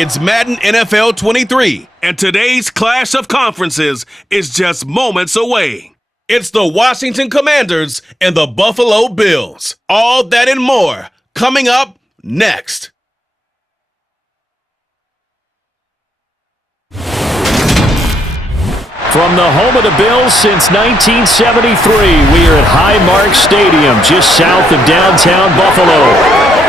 It's Madden NFL 23, and today's clash of conferences is just moments away. It's the Washington Commanders and the Buffalo Bills. All that and more coming up next. From the home of the Bills since 1973, we are at Highmark Stadium, just south of downtown Buffalo.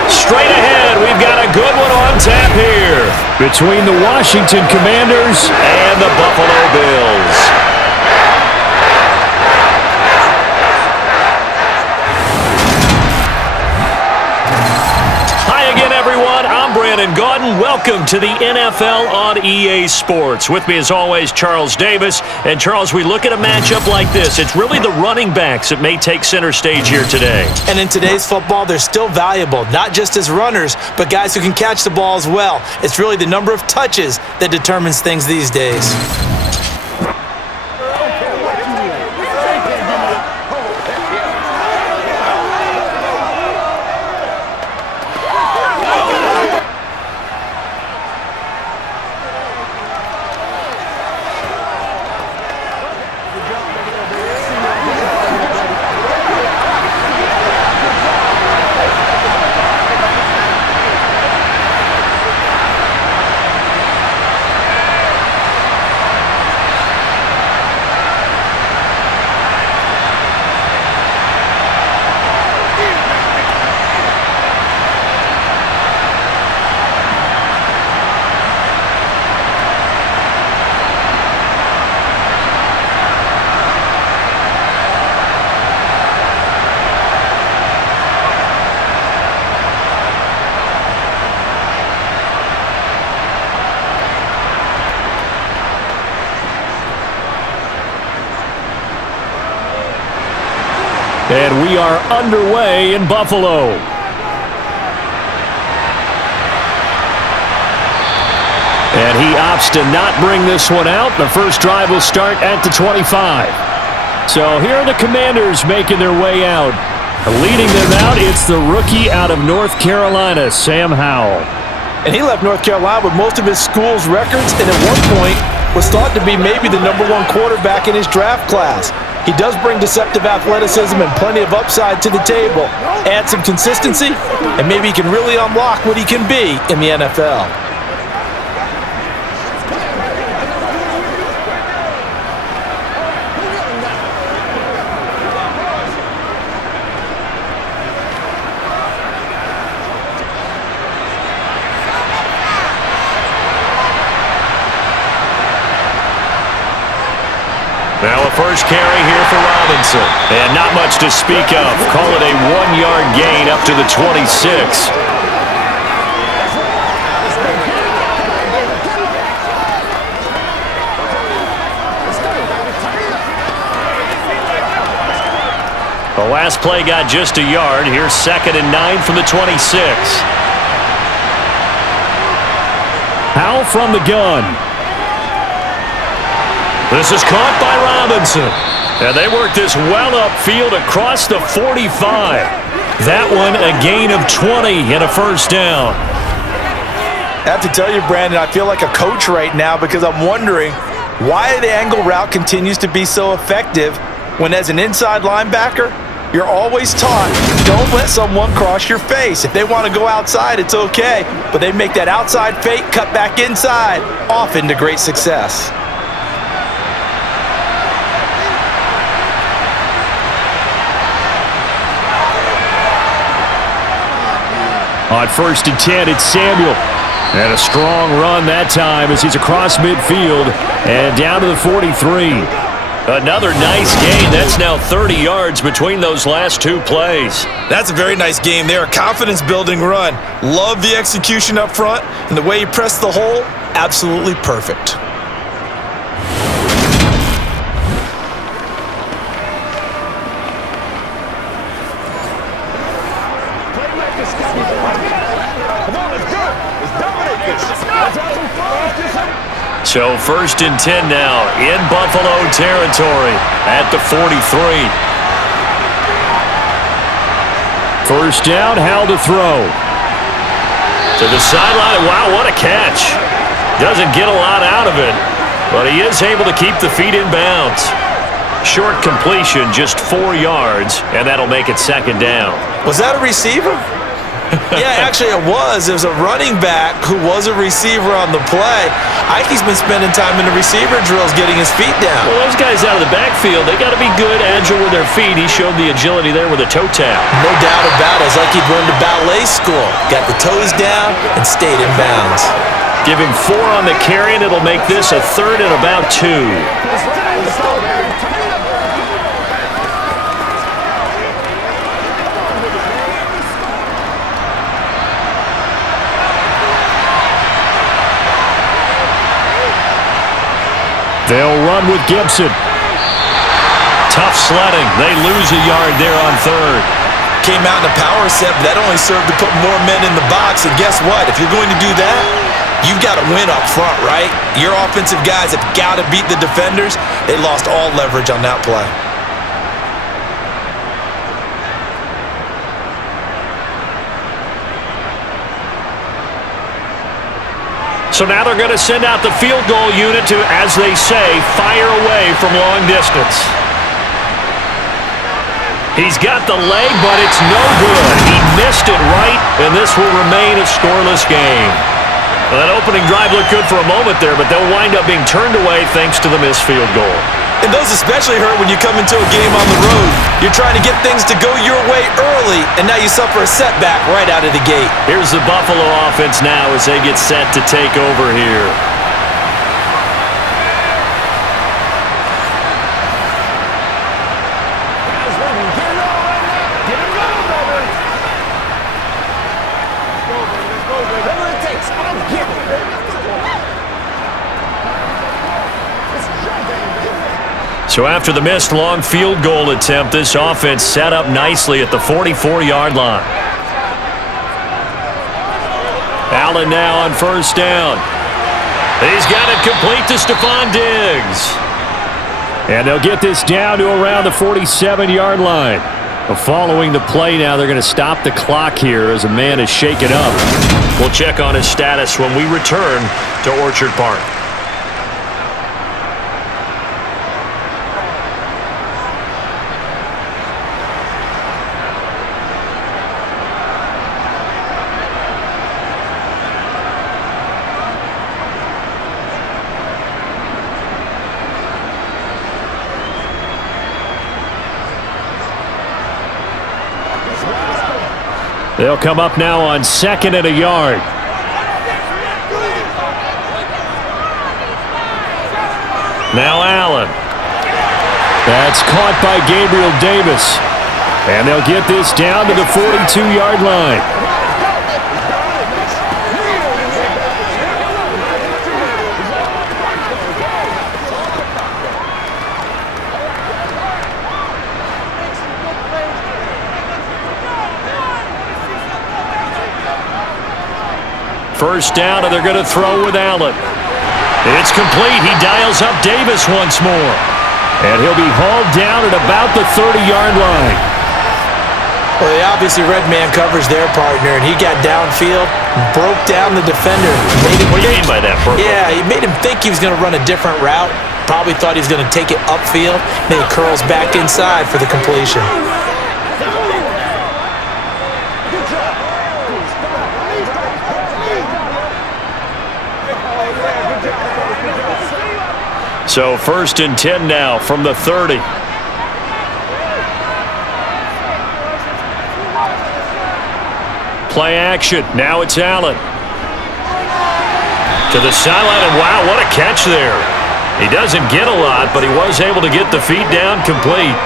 Straight ahead, we've got a good one on tap here between the Washington Commanders and the Buffalo Bills. Hi again, everyone. I'm Brandon Gaudin. Welcome to the NFL on EA Sports. With me, as always, Charles Davis. And, Charles, we look at a matchup like this. It's really the running backs that may take center stage here today. And in today's football, they're still valuable, not just as runners, but guys who can catch the ball as well. It's really the number of touches that determines things these days. And we are underway in Buffalo. And he opts to not bring this one out. The first drive will start at the 25. So here are the Commanders making their way out. Leading them out, it's the rookie out of North Carolina, Sam Howell. And he left North Carolina with most of his school's records, and at one point was thought to be maybe the #1 quarterback in his draft class. He does bring deceptive athleticism and plenty of upside to the table. Add some consistency, and maybe he can really unlock what he can be in the NFL. Now a first carry here for Robinson. And not much to speak of. Call it a 1-yard gain up to the 26. The last play got just a yard. Here's 2nd and 9 from the 26. Howell from the gun. This is caught by Robinson. And they work this well upfield across the 45. That one a gain of 20 and a first down. I have to tell you, Brandon, I feel like a coach right now because I'm wondering why the angle route continues to be so effective when, as an inside linebacker, you're always taught, don't let someone cross your face. If they want to go outside, it's okay. But they make that outside fake, cut back inside, often to great success. On 1st and 10, it's Samuel. And a strong run that time as he's across midfield and down to the 43. Another nice gain. That's now 30 yards between those last two plays. That's a very nice game there. A confidence-building run. Love the execution up front, and the way he pressed the hole, absolutely perfect. So 1st and 10 now in Buffalo territory at the 43. First down, Howell to throw. To the sideline. Wow, what a catch. Doesn't get a lot out of it, but he is able to keep the feet in bounds. Short completion, just 4 yards, and that'll make it second down. Was that a receiver? Yeah, actually it was. It was a running back who was a receiver on the play. Ikey's been spending time in the receiver drills getting his feet down. Well, those guys out of the backfield, they got to be good, agile with their feet. He showed the agility there with a toe tap. No doubt about it. It's like he'd run to ballet school. Got the toes down and stayed in bounds. Give him 4 on the carry, and it'll make this a 3rd and about 2. They'll run with Gibson. Tough sledding. They lose a yard there on 3rd. Came out in a power set, but that only served to put more men in the box. And guess what? If you're going to do that, you've got to win up front, right? Your offensive guys have got to beat the defenders. They lost all leverage on that play. So now they're going to send out the field goal unit to, as they say, fire away from long distance. He's got the leg, but it's no good. He missed it right, and this will remain a scoreless game. Well, that opening drive looked good for a moment there, but they'll wind up being turned away thanks to the missed field goal. And those especially hurt when you come into a game on the road. You're trying to get things to go your way early, and now you suffer a setback right out of the gate. Here's the Buffalo offense now as they get set to take over here. So after the missed long field goal attempt, this offense set up nicely at the 44-yard line. Allen now on 1st down. He's got it complete to Stephon Diggs. And they'll get this down to around the 47-yard line. Following the play now, they're going to stop the clock here as a man is shaken up. We'll check on his status when we return to Orchard Park. They'll come up now on 2nd and a yard. Now Allen. That's caught by Gabriel Davis. And they'll get this down to the 42-yard line. First down, and they're going to throw with Allen. It's complete. He dials up Davis once more. And he'll be hauled down at about the 30-yard line. Well, they obviously read man coverage their partner, and he got downfield, broke down the defender. What do you mean by that, Burke? Yeah, he made him think he was going to run a different route. Probably thought he was going to take it upfield. Then he curls back inside for the completion. So 1st and 10 now from the 30. Play action. Now it's Allen. To the sideline, and wow, what a catch there. He doesn't get a lot, but he was able to get the feet down complete.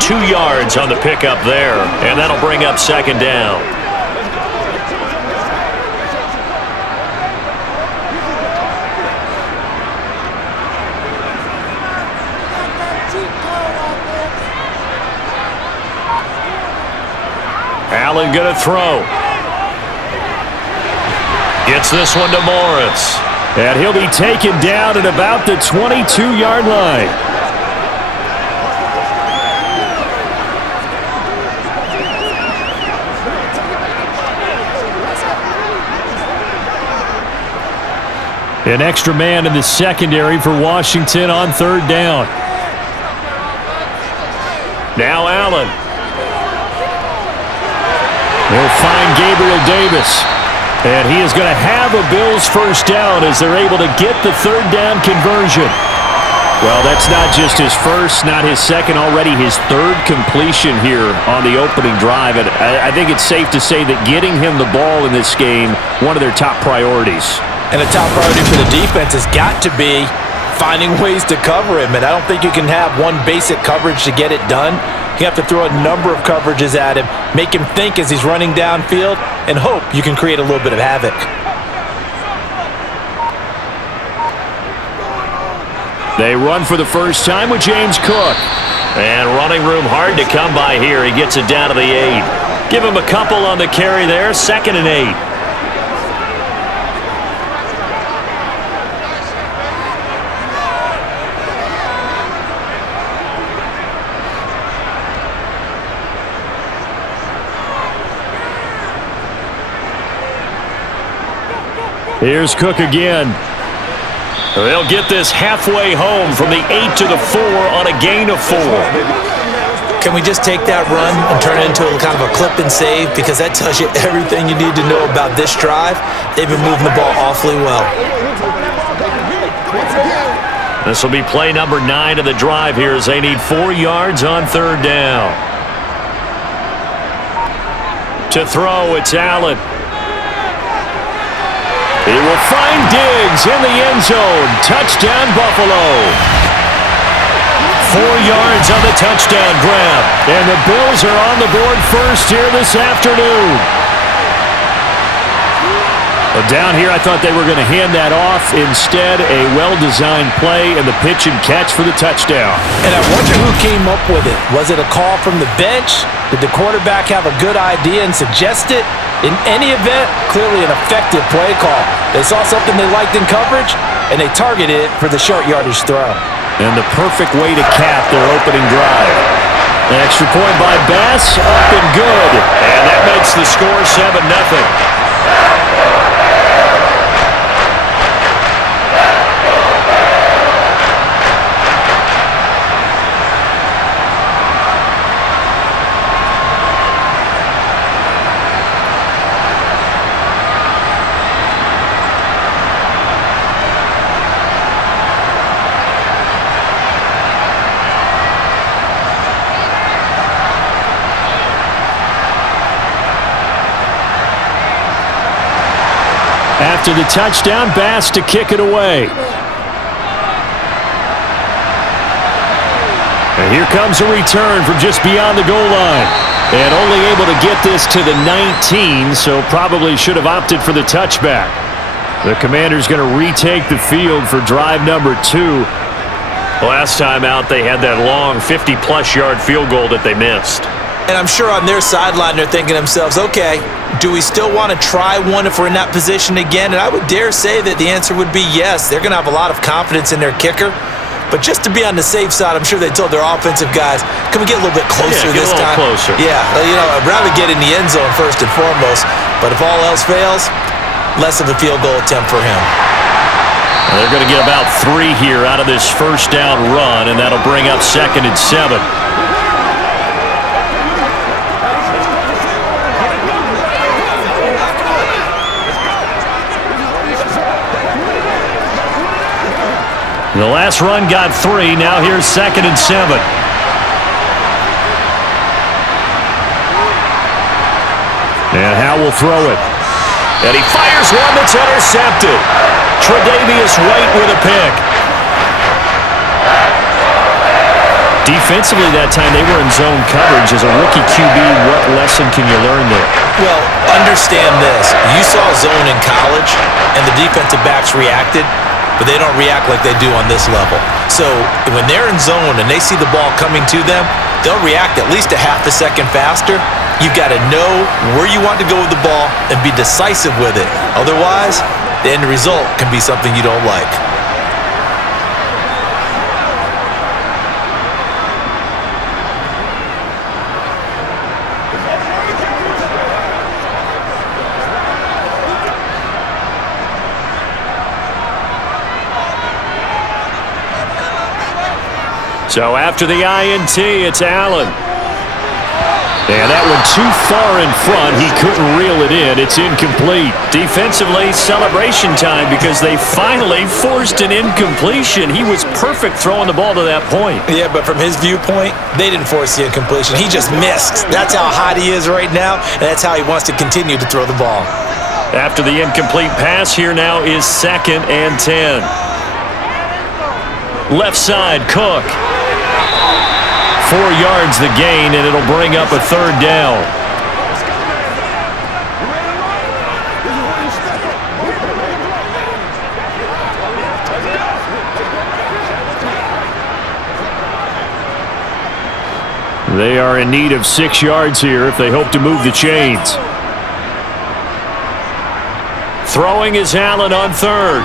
2 yards on the pickup there, and that'll bring up 2nd down. Allen going to throw. Gets this one to Morris. And he'll be taken down at about the 22-yard line. An extra man in the secondary for Washington on third down. Now Allen. They'll find Gabriel Davis. And he is going to have a Bills first down as they're able to get the third down conversion. Well, that's not just his first, not his second, already his third completion here on the opening drive. And I think it's safe to say that getting him the ball in this game, one of their top priorities. And a top priority for the defense has got to be finding ways to cover him. And I don't think you can have one basic coverage to get it done. You have to throw a number of coverages at him, make him think as he's running downfield, and hope you can create a little bit of havoc. They run for the first time with James Cook. And running room hard to come by here. He gets it down to the 8. Give him a couple on the carry there. 2nd and 8. Here's Cook again. They'll get this halfway home from the 8 to the 4 on a gain of 4. Can we just take that run and turn it into a kind of a clip and save? Because that tells you everything you need to know about this drive. They've been moving the ball awfully well. This will be play number 9 of the drive here as they need 4 yards on third down. To throw, it's Allen. He will find Diggs in the end zone. Touchdown, Buffalo. 4 yards on the touchdown grab. And the Bills are on the board first here this afternoon. Well, down here, I thought they were going to hand that off. Instead, a well-designed play and the pitch and catch for the touchdown. And I wonder who came up with it. Was it a call from the bench? Did the quarterback have a good idea and suggest it? In any event, clearly an effective play call. They saw something they liked in coverage, and they targeted it for the short yardage throw. And the perfect way to cap their opening drive. An extra point by Bass, up and good. And that makes the score 7-0. After the touchdown, Bass to kick it away. And here comes a return from just beyond the goal line. And only able to get this to the 19, so probably should have opted for the touchback. The Commanders going to retake the field for drive number 2. Last time out, they had that long 50-plus yard field goal that they missed. And I'm sure on their sideline they're thinking to themselves, okay, do we still want to try one if we're in that position again? And I would dare say that the answer would be yes. They're going to have a lot of confidence in their kicker. But just to be on the safe side, I'm sure they told their offensive guys, can we get a little bit closer this time? Closer. Yeah, I'd rather get in the end zone first and foremost. But if all else fails, less of a field goal attempt for him. They're going to get about 3 here out of this first down run, and that'll bring up 2nd and 7. The last run got 3. Now here's 2nd and 7. And Howe will throw it. And he fires one that's intercepted. Tre'Davious White with a pick. Defensively that time, they were in zone coverage. As a rookie QB, what lesson can you learn there? Well, understand this. You saw zone in college, and the defensive backs reacted, but they don't react like they do on this level. So when they're in zone and they see the ball coming to them, they'll react at least a half a second faster. You've got to know where you want to go with the ball and be decisive with it. Otherwise, the end result can be something you don't like. So after the INT, it's Allen. And that one too far in front. He couldn't reel it in. It's incomplete. Defensively, celebration time because they finally forced an incompletion. He was perfect throwing the ball to that point. Yeah, but from his viewpoint, they didn't force the incompletion. He just missed. That's how hot he is right now, and that's how he wants to continue to throw the ball. After the incomplete pass, here now is 2nd and 10. Left side, Cook. 4 yards the gain, and it'll bring up a 3rd down. They are in need of 6 yards here if they hope to move the chains. Throwing is Allen on 3rd.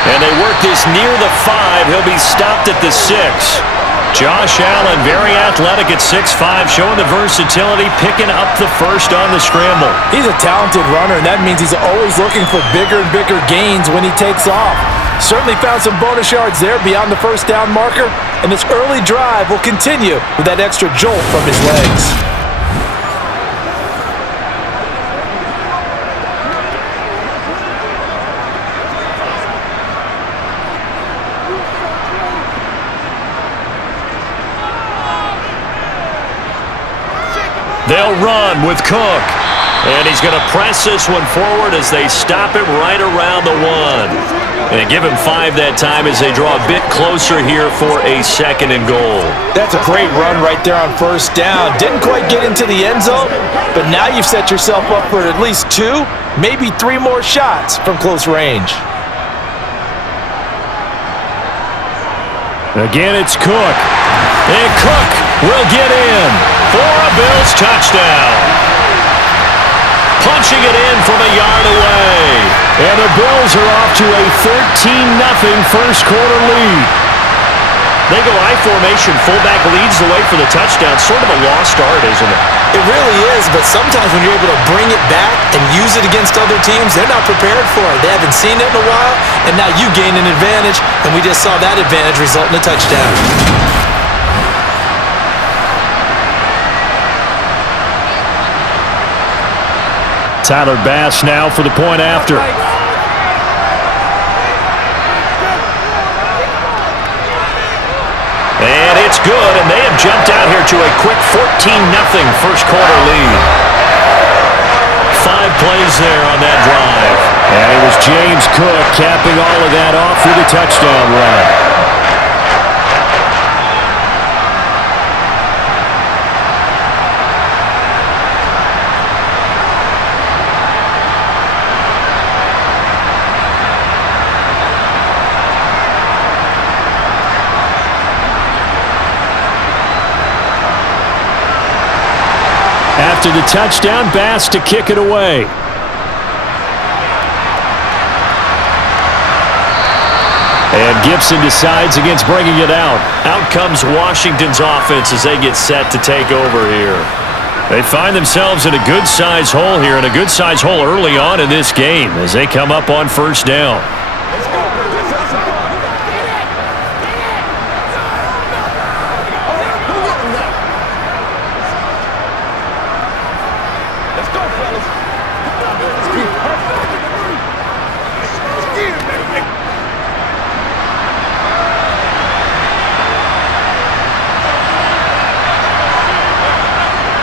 And they work this near the 5. He'll be stopped at the 6. Josh Allen, very athletic at 6'5", showing the versatility, picking up the first on the scramble. He's a talented runner, and that means he's always looking for bigger and bigger gains when he takes off. Certainly found some bonus yards there beyond the first down marker, and this early drive will continue with that extra jolt from his legs. They'll run with Cook. And he's going to press this one forward as they stop him right around the 1. And give him 5 that time as they draw a bit closer here for a 2nd and goal. That's a great run right there on first down. Didn't quite get into the end zone, but now you've set yourself up for at least 2, maybe 3 more shots from close range. Again, it's Cook. And Cook will get in for a Bills touchdown. Punching it in from a yard away. And the Bills are off to a 13-0 first quarter lead. They go I formation, fullback leads the way for the touchdown. Sort of a lost art, isn't it? It really is, but sometimes when you're able to bring it back and use it against other teams, they're not prepared for it. They haven't seen it in a while, and now you gain an advantage, and we just saw that advantage result in a touchdown. Tyler Bass now for the point after. And it's good, and they have jumped out here to a quick 14-0 first quarter lead. 5 plays there on that drive. And it was James Cook capping all of that off with a touchdown run. After the touchdown, Bass to kick it away. And Gibson decides against bringing it out. Out comes Washington's offense as they get set to take over here. They find themselves in a good-sized hole here, and a good-sized hole early on in this game as they come up on first down.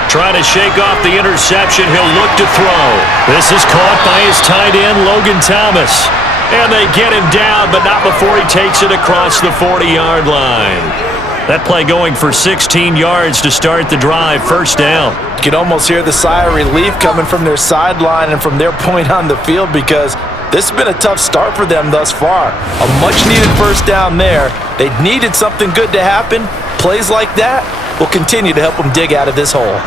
Trying to shake off the interception. He'll look to throw. This is caught by his tight end, Logan Thomas. And they get him down, but not before he takes it across the 40-yard line. That play going for 16 yards to start the drive. First down. You can almost hear the sigh of relief coming from their sideline and from their point on the field because this has been a tough start for them thus far. A much-needed first down there. They needed something good to happen. Plays like that will continue to help them dig out of this hole.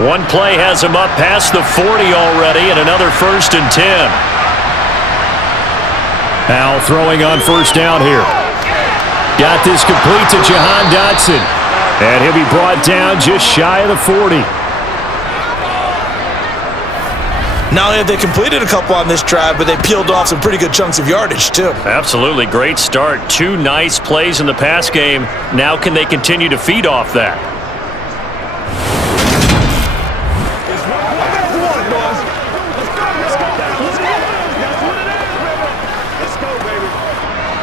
One play has him up past the 40 already, and another 1st and 10. Al throwing on first down here. Got this complete to Jahan Dotson. And he'll be brought down just shy of the 40. Not only have they completed a couple on this drive, but they peeled off some pretty good chunks of yardage, too. Absolutely. Great start. 2 nice plays in the pass game. Now can they continue to feed off that?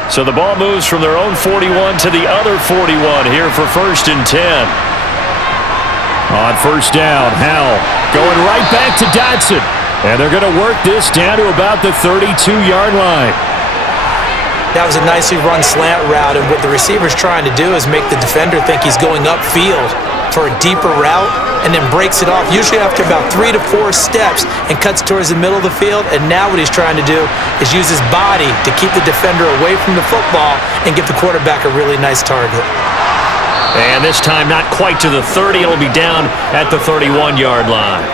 So the ball moves from their own 41 to the other 41 here for 1st and 10. On 1st down, Howell going right back to Dotson. And they're going to work this down to about the 32-yard line. That was a nicely run slant route, and what the receiver's trying to do is make the defender think he's going upfield for a deeper route and then breaks it off, usually after about 3 to 4 steps, and cuts towards the middle of the field. And now what he's trying to do is use his body to keep the defender away from the football and give the quarterback a really nice target. And this time not quite to the 30. It'll be down at the 31-yard line.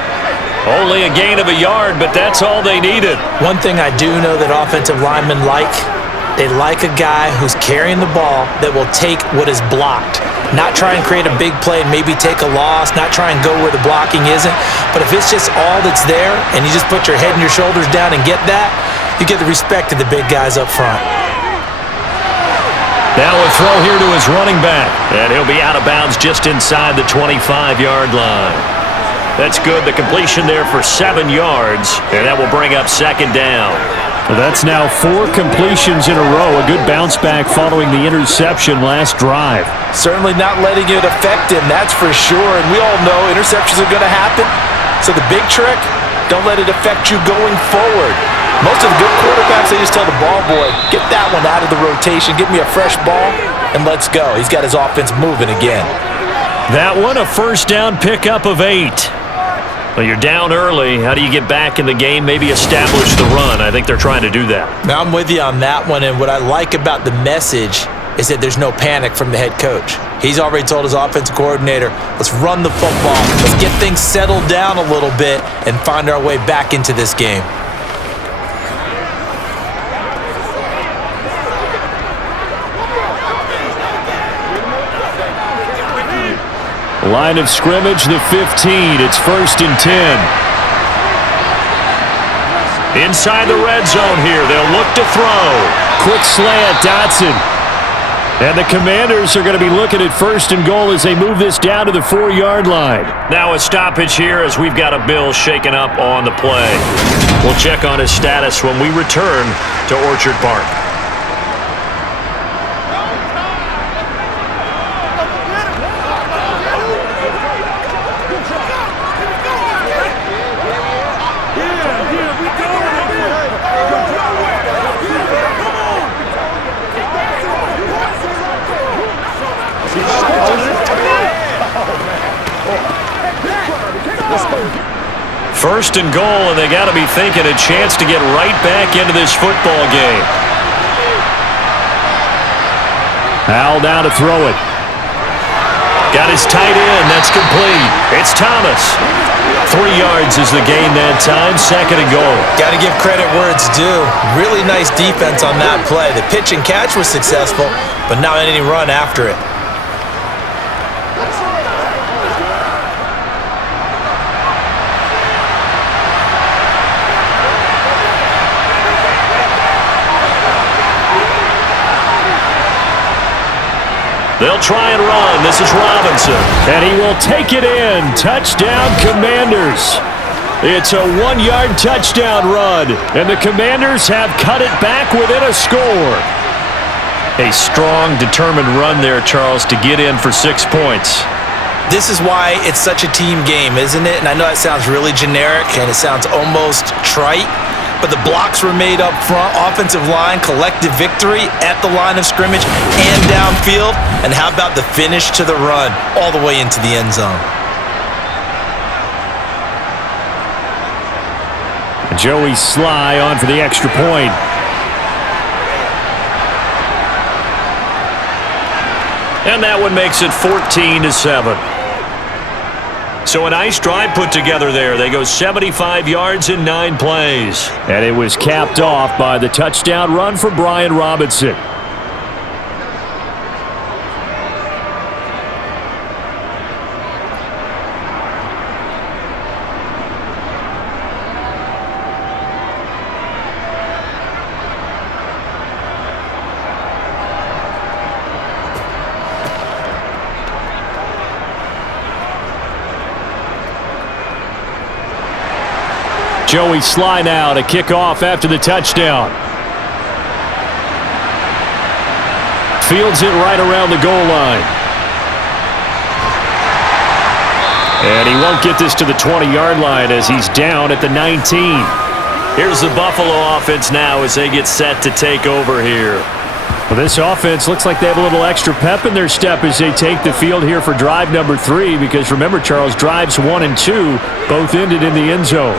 Only a gain of a yard, but that's all they needed. One thing I do know that offensive linemen like, they like a guy who's carrying the ball that will take what is blocked. Not try and create a big play and maybe take a loss, not try and go where the blocking isn't. But if it's just all that's there and you just put your head and your shoulders down and get that, you get the respect of the big guys up front. Now a throw here to his running back, and he'll be out of bounds just inside the 25-yard line. That's good. The completion there for 7 yards, and that will bring up 2nd down. Well, that's now 4 completions in a row. A good bounce back following the interception last drive. Certainly not letting it affect him, that's for sure. And we all know interceptions are going to happen. So the big trick, don't let it affect you going forward. Most of the good quarterbacks, they just tell the ball boy, get that one out of the rotation, give me a fresh ball, and let's go. He's got his offense moving again. That one, a 1st down pickup of 8. Well, you're down early. How do you get back in the game? Maybe establish the run. I think they're trying to do that. Now, I'm with you on that one, and what I like about the message is that there's no panic from the head coach. He's already told his offensive coordinator, let's run the football, let's get things settled down a little bit and find our way back into this game. Line of scrimmage, the 15. It's 1st and 10. Inside the red zone here. They'll look to throw. Quick slant, Dotson. And the Commanders are going to be looking at 1st and goal as they move this down to the 4-yard line. Now a stoppage here as we've got a Bill shaken up on the play. We'll check on his status when we return to Orchard Park. First and goal, and they got to be thinking a chance to get right back into this football game. Howell down to throw it. Got his tight end. That's complete. It's Thomas. 3 yards is the gain that time. 2nd and goal. Got to give credit where it's due. Really nice defense on that play. The pitch and catch was successful, but not any run after it. They'll try and run. This is Robinson. And he will take it in. Touchdown, Commanders. It's a 1-yard touchdown run, and the Commanders have cut it back within a score. A strong, determined run there, Charles, to get in for 6 points. This is why it's such a team game, isn't it? And I know that sounds really generic, and it sounds almost trite, but the blocks were made up front, offensive line, collective victory at the line of scrimmage and downfield. And how about the finish to the run all the way into the end zone? Joey Sly on for the extra point. And that one makes it 14-7. So a nice drive put together there. They go 75 yards in 9 plays. And it was capped off by the touchdown run for Brian Robinson. Joey Sly now to kick off after the touchdown. Fields it right around the goal line. And he won't get this to the 20-yard line as he's down at the 19. Here's the Buffalo offense now as they get set to take over here. Well, this offense looks like they have a little extra pep in their step as they take the field here for drive number 3, because remember, Charles, drives 1 and 2 both ended in the end zone.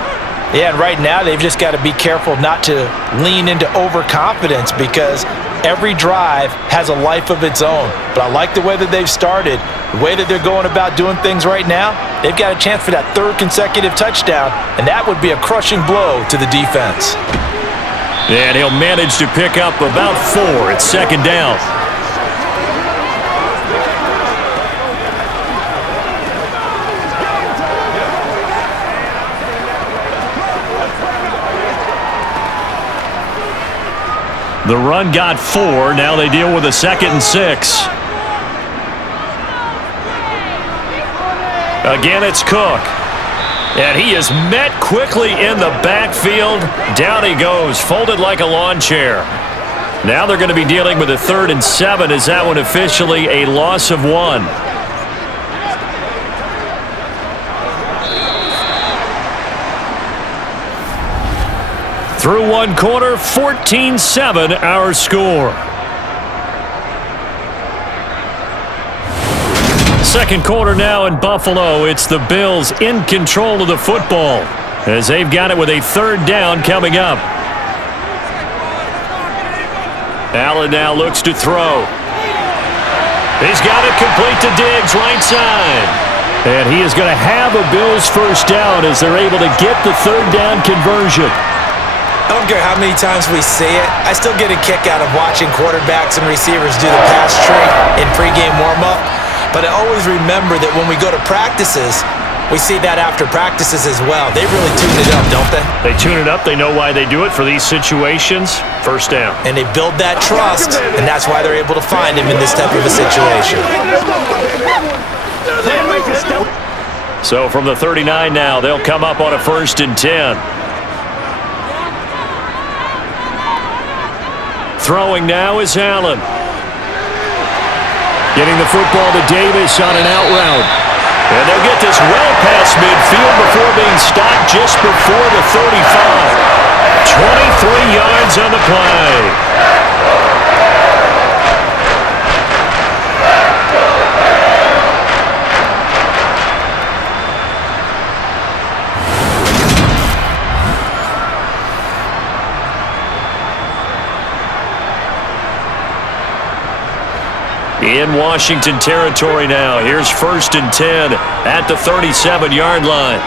Yeah, and right now they've just got to be careful not to lean into overconfidence, because every drive has a life of its own. But I like the way that they've started, the way that they're going about doing things right now. They've got a chance for that 3rd consecutive touchdown, and that would be a crushing blow to the defense. And he'll manage to pick up about 4. It's 2nd down. The run got 4. Now they deal with a 2nd and 6. Again, it's Cook. And he is met quickly in the backfield. Down he goes, folded like a lawn chair. Now they're going to be dealing with a 3rd and 7. Is that one officially a loss of 1? Through 1 quarter, 14-7 our score. 2nd quarter now in Buffalo. It's the Bills in control of the football as they've got it with a 3rd down coming up. Allen now looks to throw. He's got it complete to Diggs, right side. And he is going to have a Bills 1st down as they're able to get the 3rd down conversion. I don't care how many times we say it, I still get a kick out of watching quarterbacks and receivers do the pass tree in pregame warm-up. But I always remember that when we go to practices, we see that after practices as well. They really tune it up, don't they? They tune it up. They know why they do it for these situations. 1st down. And they build that trust, and that's why they're able to find him in this type of a situation. So from the 39 now, they'll come up on a 1st and 10. Throwing now is Allen. Getting the football to Davis on an out route. And they'll get this well past midfield before being stopped just before the 35. 23 yards on the play. In Washington territory now. Here's 1st and 10 at the 37-yard line.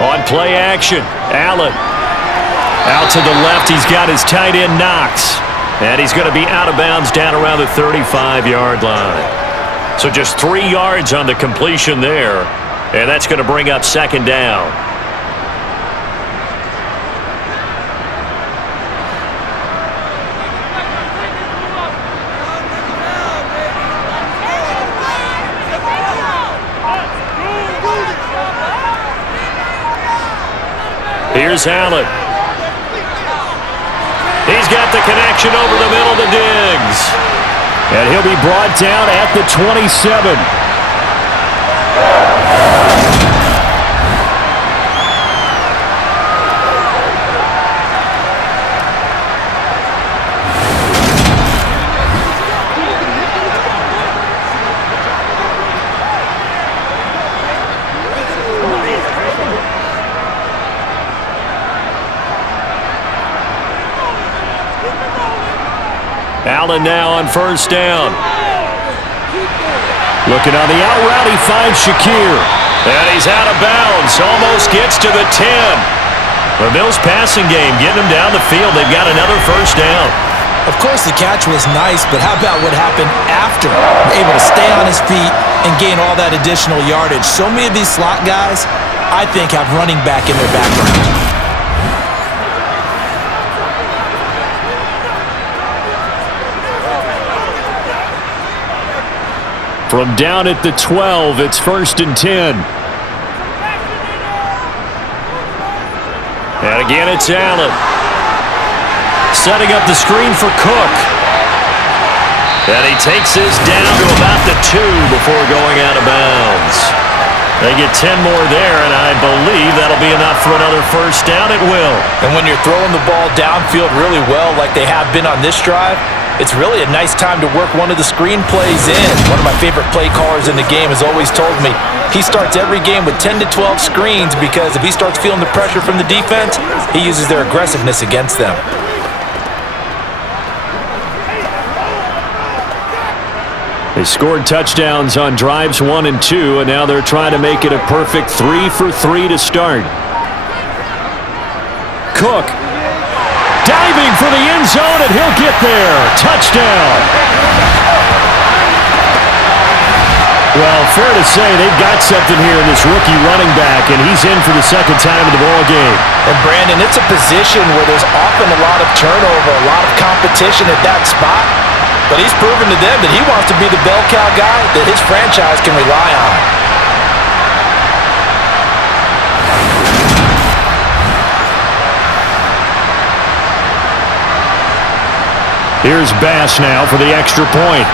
On play action, Allen. Out to the left, he's got his tight end Knox. And he's going to be out of bounds down around the 35-yard line. So just 3 yards on the completion there. And that's going to bring up 2nd down. Here's Allen. He's got the connection over the middle to Diggs. And he'll be brought down at the 27. Allen now on 1st down. Looking on the out route, he finds Shakir. And he's out of bounds. Almost gets to the 10. The Bills passing game getting him down the field. They've got another 1st down. Of course, the catch was nice, but how about what happened after? Able to stay on his feet and gain all that additional yardage. So many of these slot guys, I think, have running back in their background. From down at the 12, it's 1st and 10. And again, it's Allen. Setting up the screen for Cook. And he takes this down to about the 2 before going out of bounds. They get 10 more there, and I believe that'll be enough for another first down. It will. And when you're throwing the ball downfield really well like they have been on this drive, it's really a nice time to work one of the screen plays in. One of my favorite play callers in the game has always told me he starts every game with 10 to 12 screens because if he starts feeling the pressure from the defense, he uses their aggressiveness against them. They scored touchdowns on drives 1 and 2, and now they're trying to make it a perfect 3 for 3 to start. Cook diving for the end zone, and he'll get there. Touchdown. Well, fair to say they've got something here in this rookie running back, and he's in for the second time in the ballgame. And Brandon, it's a position where there's often a lot of turnover, a lot of competition at that spot. But he's proven to them that he wants to be the bell cow guy that his franchise can rely on. Here's Bass now for the extra point.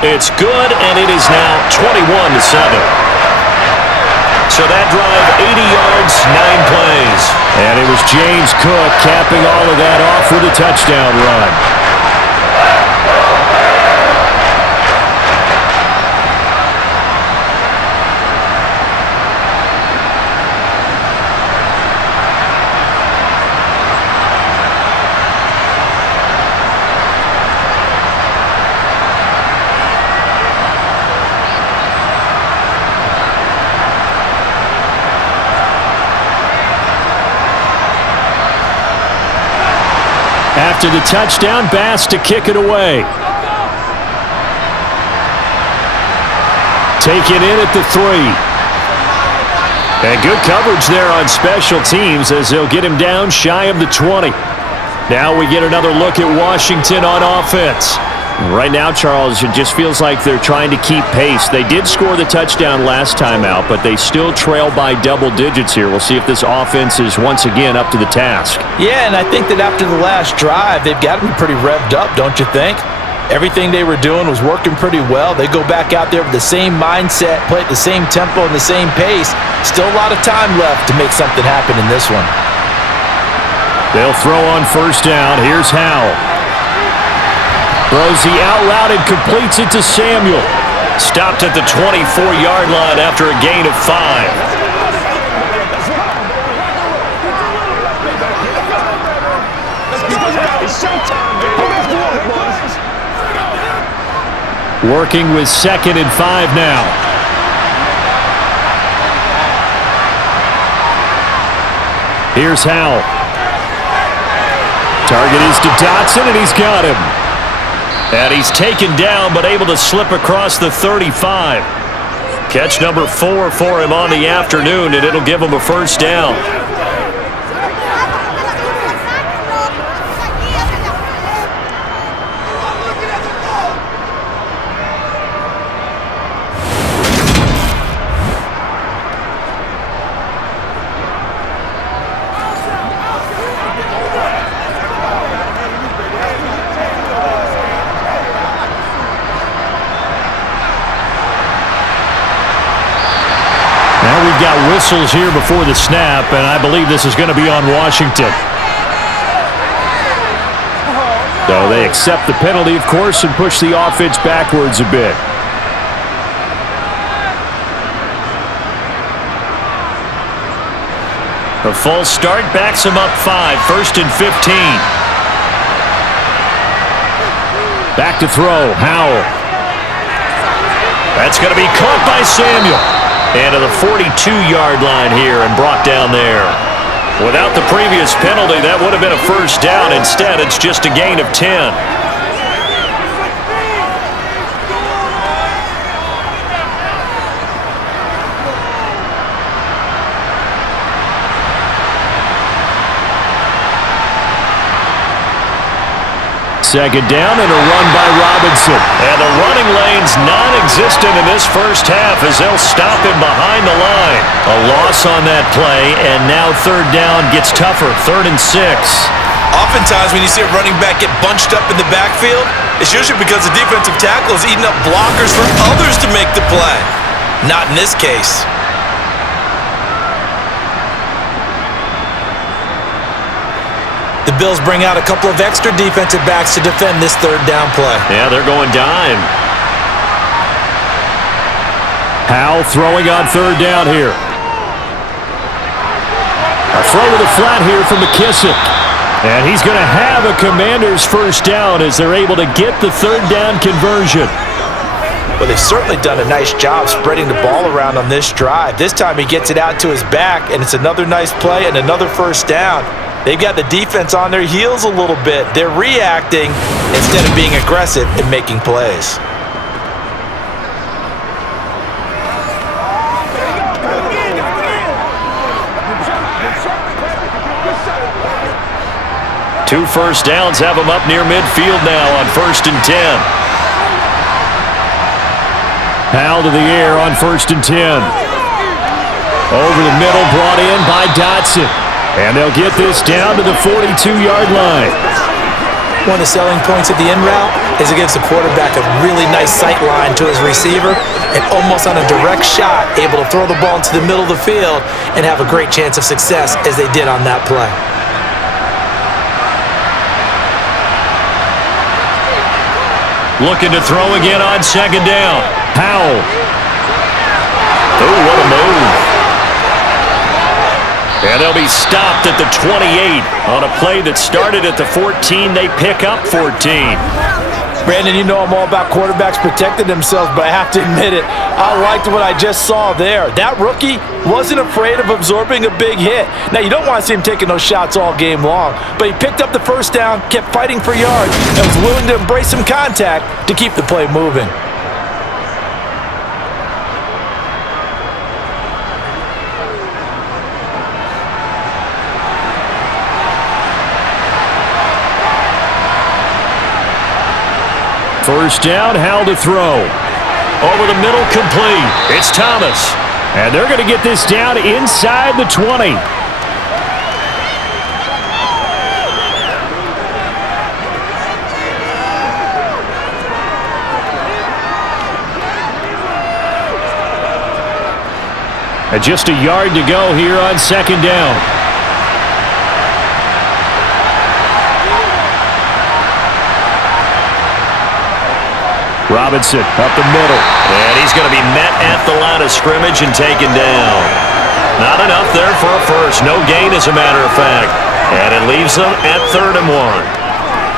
It's good, and it is now 21-7. So that drive, 80 yards, 9 plays. And it was James Cook capping all of that off with a touchdown run. After the touchdown, Bass to kick it away. Taken in at the 3. And good coverage there on special teams as they'll get him down shy of the 20. Now we get another look at Washington on offense. Right now, Charles, it just feels like they're trying to keep pace. They did score the touchdown last time out, but they still trail by double digits here. We'll see if this offense is once again up to the task. Yeah, and I think that after the last drive, they've got to be pretty revved up, don't you think? Everything they were doing was working pretty well. They go back out there with the same mindset, play at the same tempo and the same pace. Still a lot of time left to make something happen in this one. They'll throw on first down. Here's Howell. Throws the out route and completes it to Samuel. Stopped at the 24-yard line after a gain of 5. Working with 2nd and 5 now. Here's Howell. Target is to Dotson, and he's got him. And he's taken down, but able to slip across the 35. Catch number 4 for him on the afternoon, and it'll give him a first down. Now we've got whistles here before the snap, and I believe this is going to be on Washington. So they accept the penalty, of course, and push the offense backwards a bit. A false start backs him up 5, 1st and 15. Back to throw, Howell. That's going to be caught by Samuel. And to the 42-yard line here and brought down there. Without the previous penalty, that would have been a first down. Instead, it's just a gain of 10. second down and a run by Robinson. And the running lane's non-existent in this first half as they'll stop him behind the line. A loss on that play, and now third down gets tougher, 3rd and 6. Oftentimes when you see a running back get bunched up in the backfield, it's usually because the defensive tackle is eating up blockers for others to make the play. Not in this case. The Bills bring out a couple of extra defensive backs to defend this third down play. Yeah, they're going dime. Howell throwing on third down here. A throw to the flat here from McKissick. And he's going to have a Commanders first down as they're able to get the third down conversion. Well, they've certainly done a nice job spreading the ball around on this drive. This time he gets it out to his back, and it's another nice play and another first down. They've got the defense on their heels a little bit. They're reacting instead of being aggressive and making plays. Two first downs have them up near midfield now on 1st and 10. Howell to the air on 1st and 10. Over the middle, brought in by Dotson. And they'll get this down to the 42-yard line. One of the selling points of the in route is it gives the quarterback a really nice sight line to his receiver and almost on a direct shot able to throw the ball into the middle of the field and have a great chance of success as they did on that play. Looking to throw again on 2nd down. Howell. Oh, what a move. And they'll be stopped at the 28 on a play that started at the 14. They pick up 14. Brandon, you know I'm all about quarterbacks protecting themselves, but I have to admit it, I liked what I just saw there. That rookie wasn't afraid of absorbing a big hit. Now, you don't want to see him taking those shots all game long, but he picked up the first down, kept fighting for yards, and was willing to embrace some contact to keep the play moving. First down, Howell to throw. Over the middle, complete. It's Thomas. And they're going to get this down inside the 20. And just a yard to go here on 2nd down. Robinson up the middle. And he's going to be met at the line of scrimmage and taken down. Not enough there for a first. No gain, as a matter of fact. And it leaves them at 3rd and 1.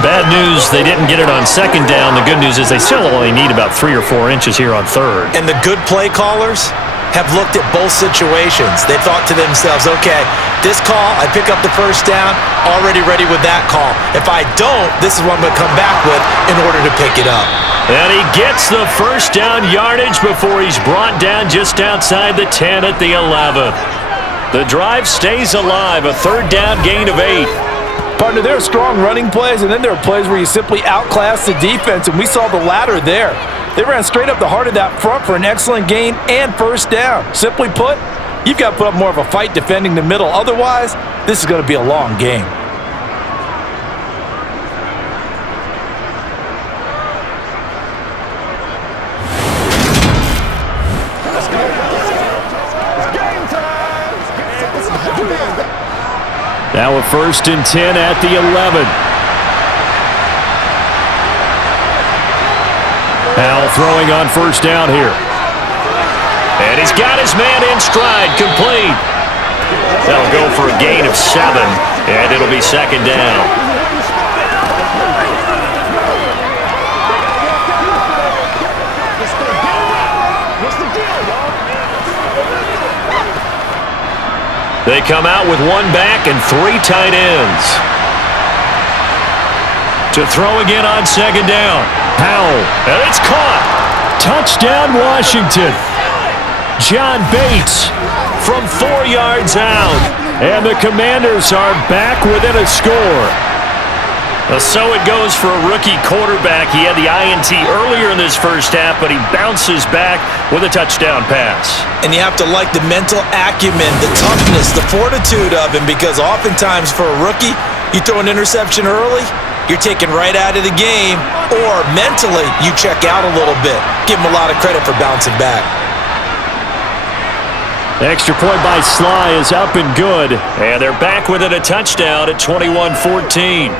Bad news, they didn't get it on 2nd down. The good news is they still only need about 3 or 4 inches here on 3rd. And the good play callers have looked at both situations. They thought to themselves, okay, this call, I pick up the first down, already ready with that call. If I don't, this is what I'm going to come back with in order to pick it up. And he gets the first down yardage before he's brought down just outside the 10 at the 11. The drive stays alive, a 3rd down gain of 8. Partner, there are strong running plays, and then there are plays where you simply outclass the defense, and we saw the latter there. They ran straight up the heart of that front for an excellent gain and first down. Simply put, you've got to put up more of a fight defending the middle. Otherwise, this is going to be a long game. Now a 1st and 10 at the 11. Howell throwing on first down here. And he's got his man in stride, complete. They'll go for a gain of 7, and it'll be 2nd down. They come out with 1 back and 3 tight ends. To throw again on 2nd down. Howell. And it's caught. Touchdown, Washington. John Bates from 4 yards out. And the Commanders are back within a score. Well, so it goes for a rookie quarterback. He had the INT earlier in this first half, but he bounces back with a touchdown pass. And you have to like the mental acumen, the toughness, the fortitude of him, because oftentimes for a rookie, you throw an interception early, you're taken right out of the game, or mentally you check out a little bit. Give him a lot of credit for bouncing back. The extra point by Sly is up and good. And they're back within a touchdown at 21-14.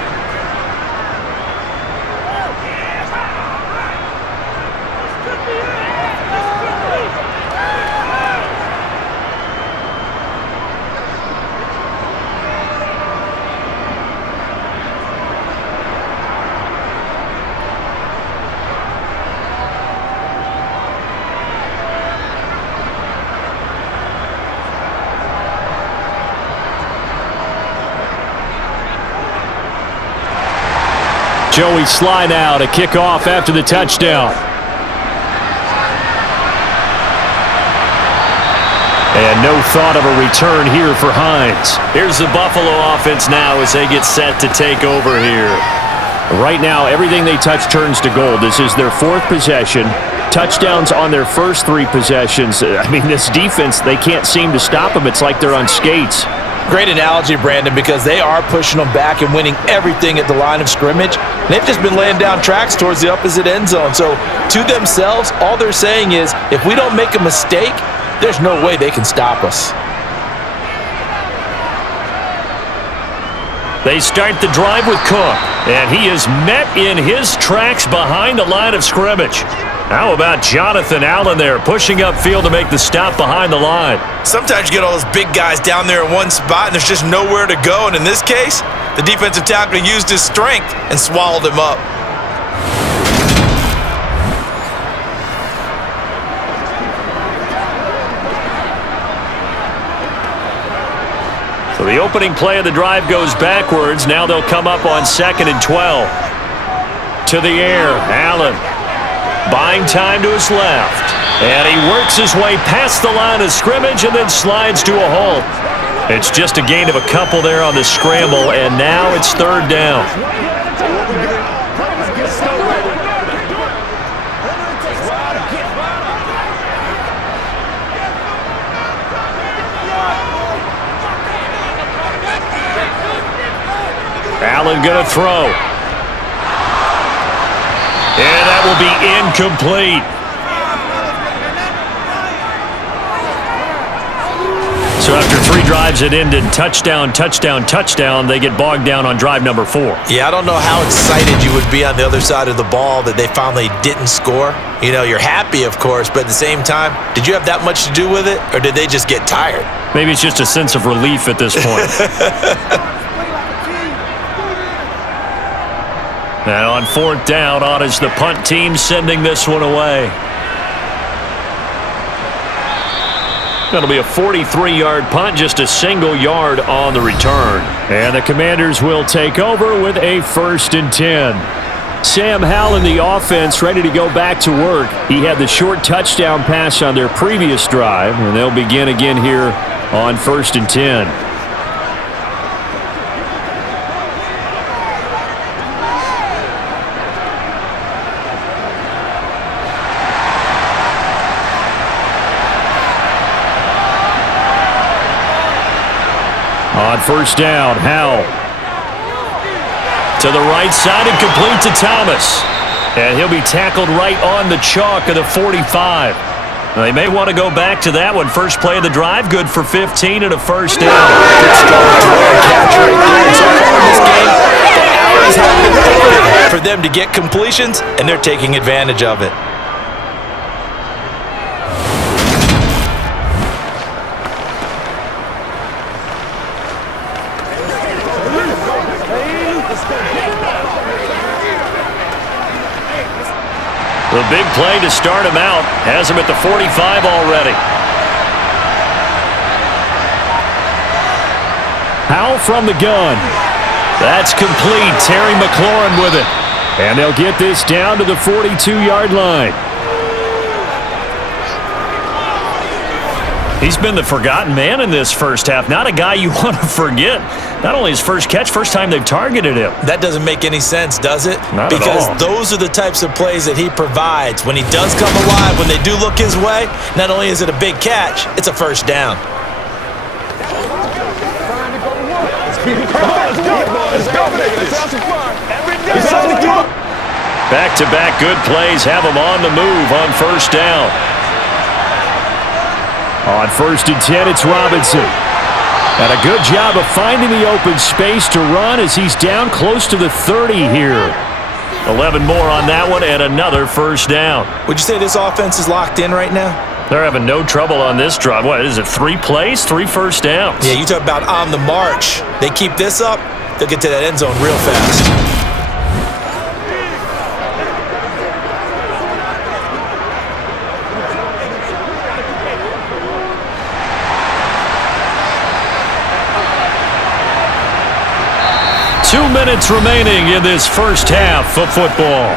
Joey Sly now to kick off after the touchdown. And no thought of a return here for Hines. Here's the Buffalo offense now as they get set to take over here. Right now, everything they touch turns to gold. This is their fourth possession. Touchdowns on their first three possessions. I mean, this defense, they can't seem to stop them. It's like they're on skates. Great analogy, Brandon, because they are pushing them back and winning everything at the line of scrimmage. They've just been laying down tracks towards the opposite end zone. So to themselves, all they're saying is, if we don't make a mistake, there's no way they can stop us. They start the drive with Cook, and he is met in his tracks behind the line of scrimmage. How about Jonathan Allen there, pushing upfield to make the stop behind the line? Sometimes you get all those big guys down there in one spot, and there's just nowhere to go. And in this case, the defensive tackle used his strength and swallowed him up. So the opening play of the drive goes backwards. Now they'll come up on 2nd and 12. To the air, Allen. Buying time to his left. And he works his way past the line of scrimmage and then slides to a halt. It's just a gain of a couple there on the scramble, and now it's 3rd down. Allen gonna throw. And that will be incomplete. So after 3 drives that ended touchdown, touchdown, touchdown, they get bogged down on drive number 4. Yeah, I don't know how excited you would be on the other side of the ball that they finally didn't score. You know, you're happy, of course, but at the same time, did you have that much to do with it, or did they just get tired? Maybe it's just a sense of relief at this point. And on 4th down, on is the punt team sending this one away. That'll be a 43-yard punt, just a single yard on the return. And the Commanders will take over with a 1st and 10. Sam Howell in the offense ready to go back to work. He had the short touchdown pass on their previous drive, and they'll begin again here on 1st and 10. On 1st down, Howell. To the right side and complete to Thomas. And he'll be tackled right on the chalk of the 45. Now, they may want to go back to that one. First play of the drive, good for 15 and a 1st down. For them to get completions, and they're taking advantage of it. The big play to start him out has him at the 45 already. Howell from the gun. That's complete. Terry McLaurin with it. And they'll get this down to the 42-yard line. He's been the forgotten man in this first half. Not a guy you want to forget. Not only his first catch, first time they've targeted him. That doesn't make any sense, does it? Not because at all. Those are the types of plays that he provides. When he does come alive, when they do look his way, not only is it a big catch, it's a first down. Back-to-back good plays have him on the move on first down. On 1st and 10, it's Robinson. And a good job of finding the open space to run as he's down close to the 30 here. 11 more on that one and another first down. Would you say this offense is locked in right now? They're having no trouble on this drive. What is it, 3 plays, 3 first downs? Yeah, you talk about on the march. They keep this up, they'll get to that end zone real fast. Two minutes remaining in this first half of football.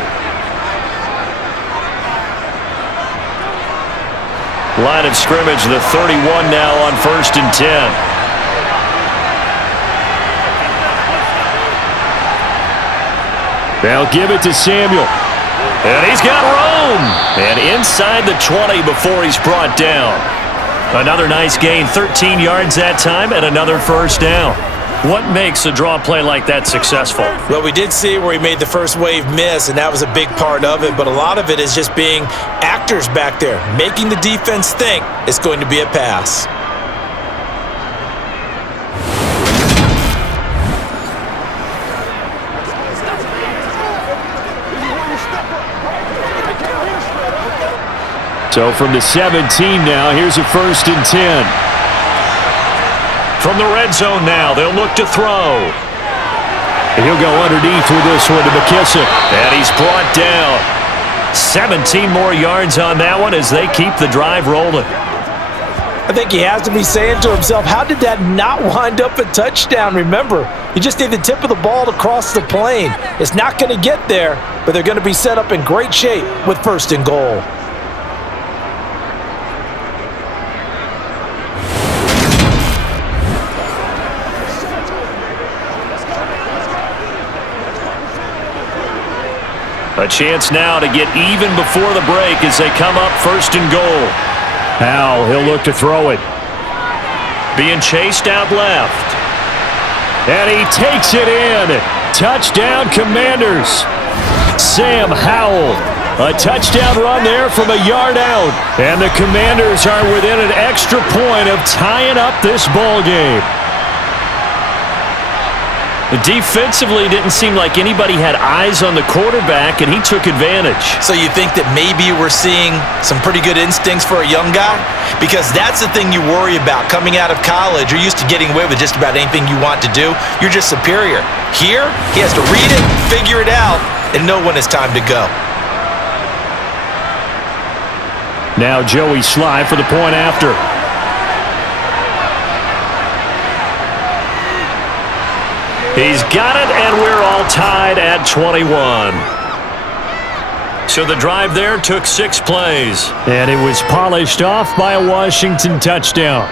Line of scrimmage, the 31 now on 1st and 10. They'll give it to Samuel. And he's got room. And inside the 20 before he's brought down. Another nice gain, 13 yards that time, and another first down. What makes a draw play like that successful? Well, we did see where he made the first wave miss, and that was a big part of it. But a lot of it is just being actors back there, making the defense think it's going to be a pass. So from the 17 now, here's a 1st and 10. From the red zone now, they'll look to throw. And he'll go underneath with this one to McKissick. And he's brought down. 17 more yards on that one as they keep the drive rolling. I think he has to be saying to himself, how did that not wind up a touchdown? Remember, you just need the tip of the ball to cross the plane. It's not going to get there, but they're going to be set up in great shape with 1st and goal. A chance now to get even before the break as they come up 1st and goal. Howell, he'll look to throw it. Being chased out left. And he takes it in. Touchdown, Commanders. Sam Howell. A touchdown run there from a yard out. And the Commanders are within an extra point of tying up this ball game. Defensively, didn't seem like anybody had eyes on the quarterback, and he took advantage. So you think that maybe we're seeing some pretty good instincts for a young guy? Because that's the thing you worry about coming out of college. You're used to getting away with just about anything you want to do. You're just superior. Here, he has to read it, figure it out, and know when it's time to go. Now Joey Sly for the point after. He's got it, and we're all tied at 21. So the drive there took 6 plays. And it was polished off by a Washington touchdown.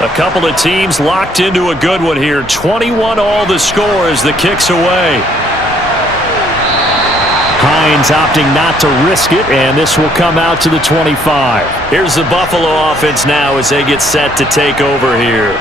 A couple of teams locked into a good one here. 21 all the score as the kick's away. Hines opting not to risk it, and this will come out to the 25. Here's the Buffalo offense now as they get set to take over here.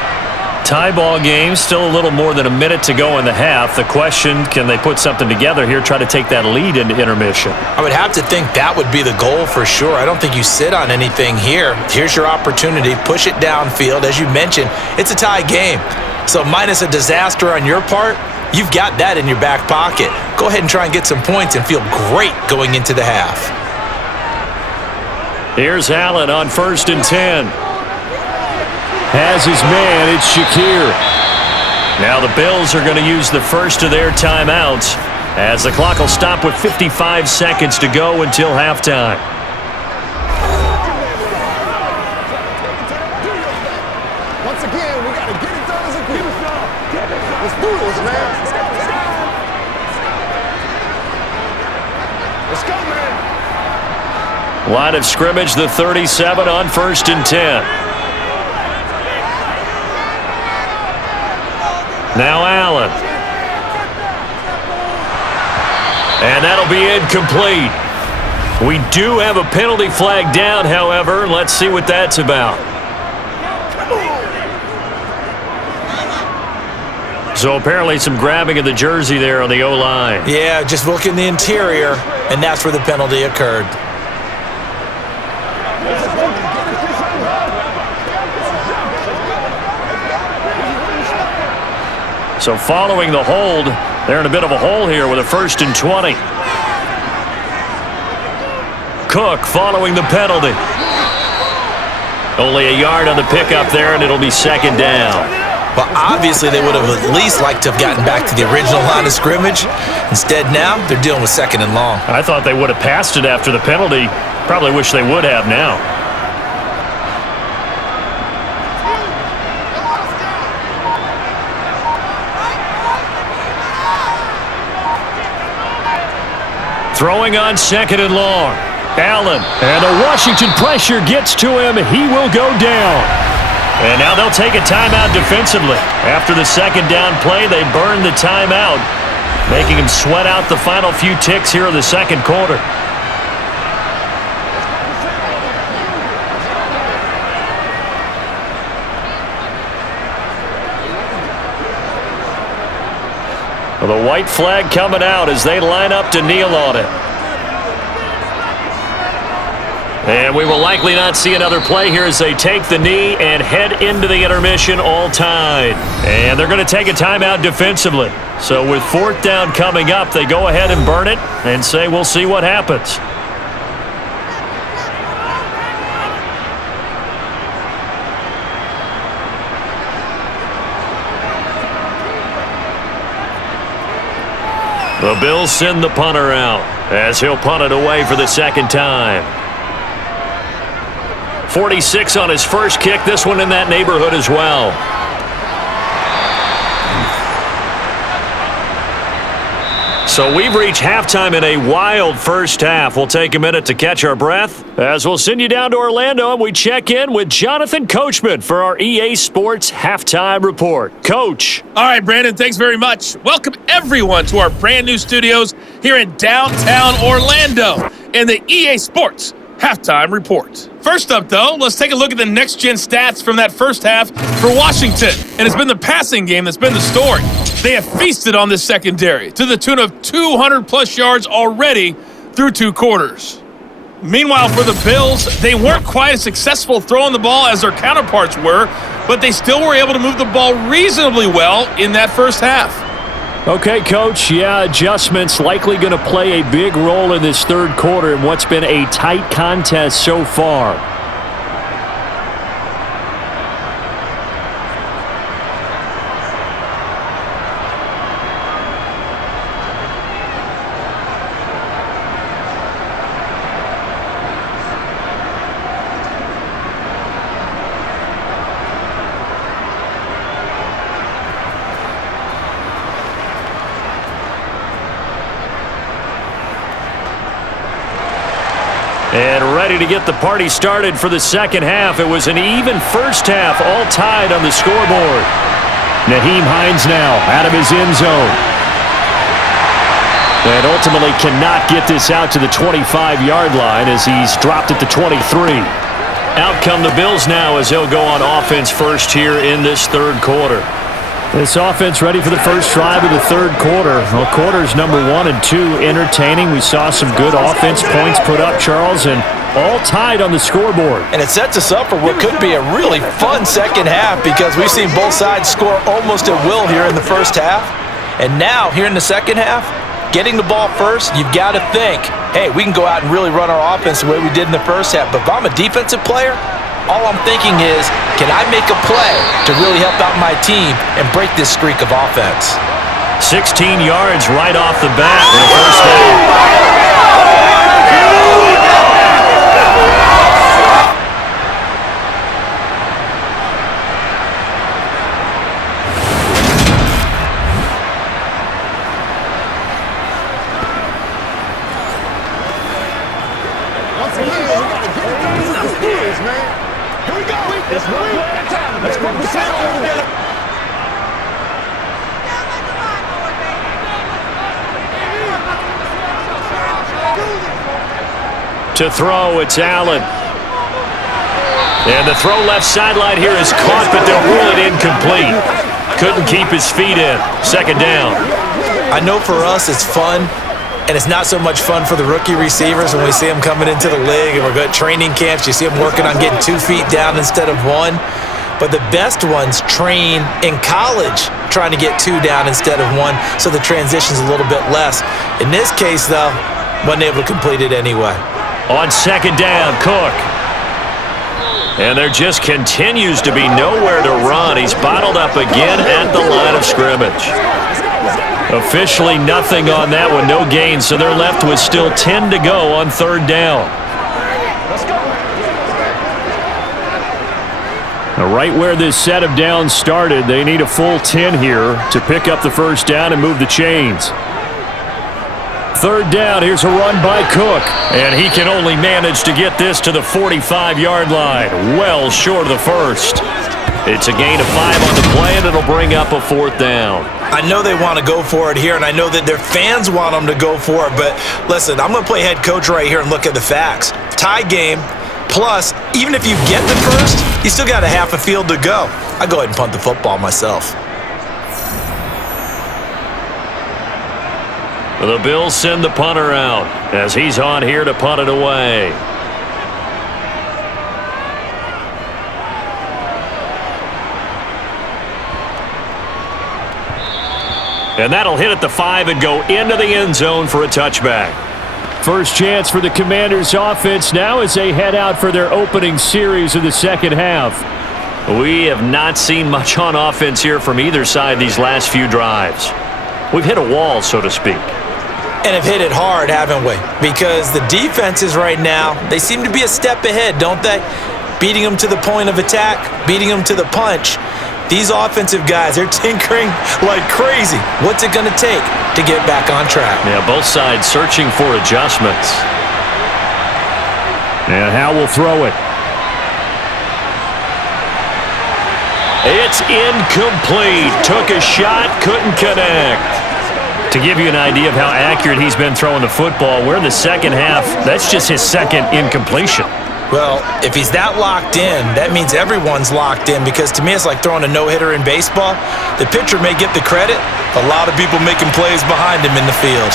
Tie ball game, still a little more than a minute to go in the half. The question, can they put something together here, try to take that lead into intermission? I would have to think that would be the goal for sure. I don't think you sit on anything here. Here's your opportunity. Push it downfield. As you mentioned, it's a tie game. So minus a disaster on your part, you've got that in your back pocket. Go ahead and try and get some points and feel great going into the half. Here's Allen on 1st and 10. Has his man, it's Shakir. Now the Bills are going to use the first of their timeouts as the clock will stop with 55 seconds to go until halftime. Once again, we got to get it done as a group. Let's do this, man. Let's go, man. Line of scrimmage, the 37 on 1st and 10. Now Allen. And that'll be incomplete. We do have a penalty flag down, however. Let's see what that's about. So apparently some grabbing of the jersey there on the O-line. Yeah, just look in the interior, and that's where the penalty occurred. So following the hold, they're in a bit of a hole here with a 1st and 20. Cook following the penalty. Only a yard on the pickup there, and it'll be 2nd down. Well, obviously they would have at least liked to have gotten back to the original line of scrimmage. Instead now, they're dealing with 2nd and long. I thought they would have passed it after the penalty. Probably wish they would have now. Throwing on 2nd and long. Allen. And the Washington pressure gets to him. He will go down. And now they'll take a timeout defensively. After the 2nd down play, they burn the timeout, making him sweat out the final few ticks here in the 2nd quarter. Well, the white flag coming out as they line up to kneel on it. And we will likely not see another play here as they take the knee and head into the intermission all tied. And they're going to take a timeout defensively. So with 4th down coming up, they go ahead and burn it and say we'll see what happens. The Bills send the punter out as he'll punt it away for the 2nd time. 46 on his first kick, this one in that neighborhood as well. So we've reached halftime in a wild first half. We'll take a minute to catch our breath as we'll send you down to Orlando and we check in with Jonathan Coachman for our EA Sports Halftime Report. Coach. All right, Brandon, thanks very much. Welcome everyone to our brand new studios here in downtown Orlando in the EA Sports Halftime Report. First up, though, let's take a look at the next-gen stats from that first half for Washington. And it's been the passing game that's been the story. They have feasted on this secondary to the tune of 200-plus yards already through 2 quarters. Meanwhile, for the Bills, they weren't quite as successful throwing the ball as their counterparts were, but they still were able to move the ball reasonably well in that first half. Okay, Coach, yeah, adjustments likely going to play a big role in this 3rd quarter in what's been a tight contest so far. And ready to get the party started for the 2nd half. It was an even first half, all tied on the scoreboard. Nyheim Hines now out of his end zone. And ultimately cannot get this out to the 25-yard line as he's dropped at the 23. Out come the Bills now as they'll go on offense first here in this 3rd quarter. This offense ready for the first drive of the 3rd quarter. Well, quarters number 1 and 2 entertaining. We saw some good offense points put up, Charles, and all tied on the scoreboard. And it sets us up for what could be a really fun 2nd half because we've seen both sides score almost at will here in the first half. And now, here in the 2nd half, getting the ball first, you've got to think, hey, we can go out and really run our offense the way we did in the first half. But if I'm a defensive player, All I'm thinking is, can I make a play to really help out my team and break this streak of offense? 16 yards right off the bat for the first down. Once again, we got to get it done. Let's do this, man. Here we go. Let's focus on. To throw, it's Allen. And the throw left sideline here is caught, but they'll rule it incomplete. Couldn't keep his feet in. Second down. I know for us it's fun, and it's not so much fun for the rookie receivers when we see them coming into the league and we're good training camps. You see them working on getting 2 feet down instead of 1. But the best ones train in college trying to get 2 down instead of 1, so the transition's a little bit less. In this case, though, wasn't able to complete it anyway. On second down, Cook. And there just continues to be nowhere to run. He's bottled up again at the line of scrimmage. Officially nothing on that one, no gain, so they're left with still 10 to go on third down. Now, right where this set of downs started, they need a full 10 here to pick up the first down and move the chains. Third down, here's a run by Cook. And he can only manage to get this to the 45-yard line, well short of the first. It's a gain of 5 on the play, and it'll bring up a fourth down. I know they want to go for it here, and I know that their fans want them to go for it, but listen, I'm going to play head coach right here and look at the facts. Tie game, plus, even if you get the first, you still got a half a field to go. I go ahead and punt the football myself. The Bills send the punter out as he's on here to punt it away. And that'll hit at the 5 and go into the end zone for a touchback. First chance for the Commanders' offense now as they head out for their opening series of the second half. We have not seen much on offense here from either side these last few drives. We've hit a wall, so to speak. And have hit it hard, haven't we? Because the defenses right now, they seem to be a step ahead, don't they? Beating them to the point of attack, beating them to the punch. These offensive guys, they're tinkering like crazy. What's it going to take to get back on track? Yeah, both sides searching for adjustments. And Howe will throw it. It's incomplete. Took a shot, couldn't connect. To give you an idea of how accurate he's been throwing the football, we're in the second half. That's just his second incompletion. Well, if he's that locked in, that means everyone's locked in, because to me it's like throwing a no-hitter in baseball. The pitcher may get the credit, a lot of people making plays behind him in the field.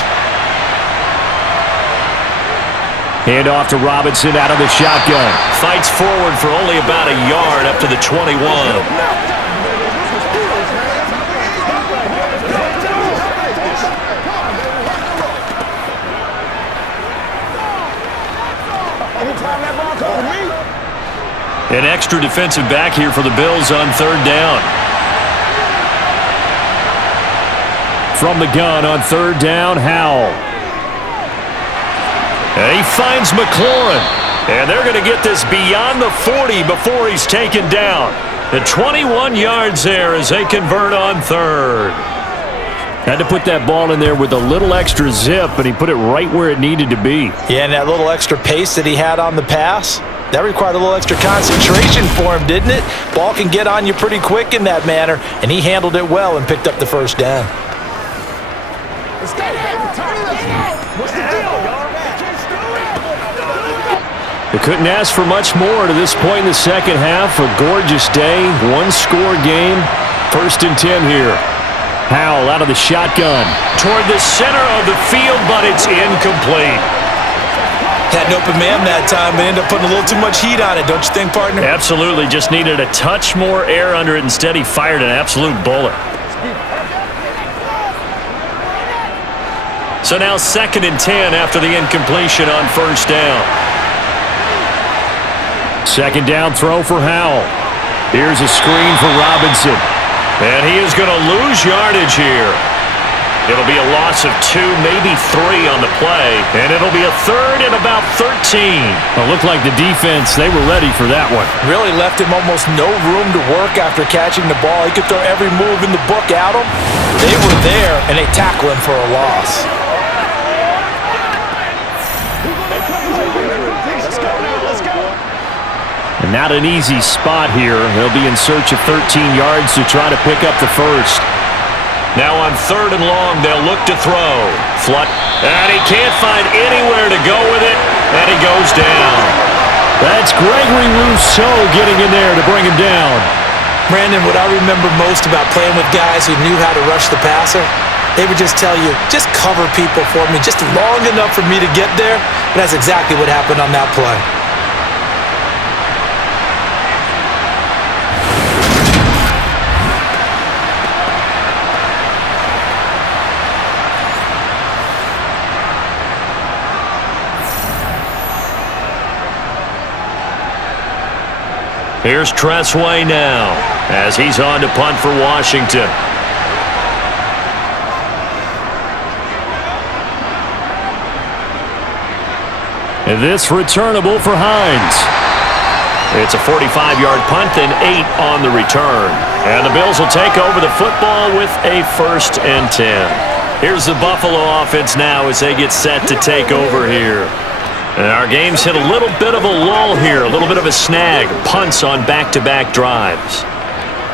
Hand off to Robinson out of the shotgun. Fights forward for only about a yard up to the 21. An extra defensive back here for the Bills on third down. From the gun on third down, Howell. And he finds McLaurin. And they're going to get this beyond the 40 before he's taken down. The 21 yards there as they convert on third. Had to put that ball in there with a little extra zip, and he put it right where it needed to be. Yeah, and that little extra pace that he had on the pass, that required a little extra concentration for him, didn't it? Ball can get on you pretty quick in that manner, and he handled it well and picked up the first down. Let's go, baby. What's the deal, y'all? They couldn't ask for much more to this point in the second half. A gorgeous day, one-score game. First and 10 here. Howell out of the shotgun. Toward the center of the field, but it's incomplete. Had an open man that time, but ended up putting a little too much heat on it, don't you think, partner? Absolutely. Just needed a touch more air under it. Instead, he fired an absolute bullet. So now second and 10 after the incompletion on first down. Second down throw for Howell. Here's a screen for Robinson. And he is going to lose yardage here. It'll be a loss of 2, maybe 3 on the play, and it'll be a third and about 13. It looked like the defense, they were ready for that one. Really left him almost no room to work after catching the ball. He could throw every move in the book at him. They were there, and they tackle him for a loss. And not an easy spot here. They'll be in search of 13 yards to try to pick up the first. Now on 3rd and long, they'll look to throw. And he can't find anywhere to go with it, and he goes down. That's Gregory Rousseau getting in there to bring him down. Brandon, what I remember most about playing with guys who knew how to rush the passer, they would just tell you, just cover people for me, just long enough for me to get there. And that's exactly what happened on that play. Here's Tressway now as he's on to punt for Washington. And this returnable for Hines. It's a 45-yard punt, then 8 on the return. And the Bills will take over the football with a 1st and 10. Here's the Buffalo offense now as they get set to take over here. And our game's hit a little bit of a lull here, a little bit of a snag. Punts on back-to-back drives.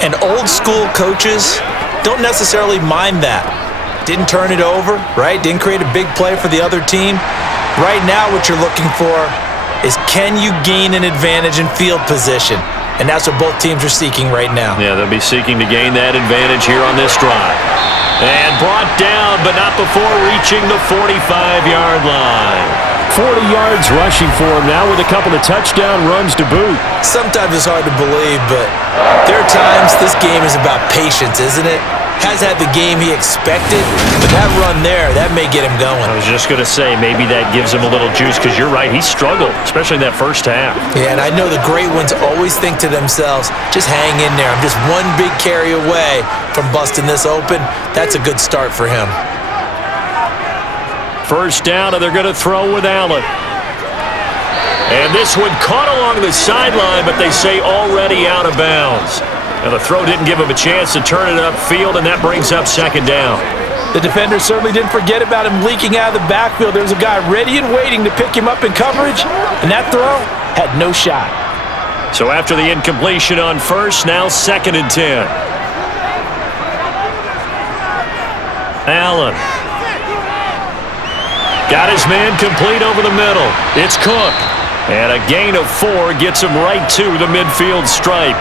And old school coaches don't necessarily mind that. Didn't turn it over, right? Didn't create a big play for the other team. Right now what you're looking for is, can you gain an advantage in field position? And that's what both teams are seeking right now. Yeah, they'll be seeking to gain that advantage here on this drive. And brought down, but not before reaching the 45-yard line. 40 yards rushing for him now with a couple of touchdown runs to boot. Sometimes it's hard to believe, but there are times this game is about patience, isn't it? Has had the game he expected, but that run there, that may get him going. I was just going to say, maybe that gives him a little juice, because you're right, he struggled, especially in that first half. Yeah, and I know the great ones always think to themselves, just hang in there. I'm just one big carry away from busting this open. That's a good start for him. First down, and they're going to throw with Allen. And this one caught along the sideline, but they say already out of bounds. And the throw didn't give him a chance to turn it upfield, and that brings up 2nd down. The defender certainly didn't forget about him leaking out of the backfield. There was a guy ready and waiting to pick him up in coverage, and that throw had no shot. So after the incompletion on first, now 2nd and 10. Allen. Got his man complete over the middle. It's Cook. And a gain of 4 gets him right to the midfield stripe.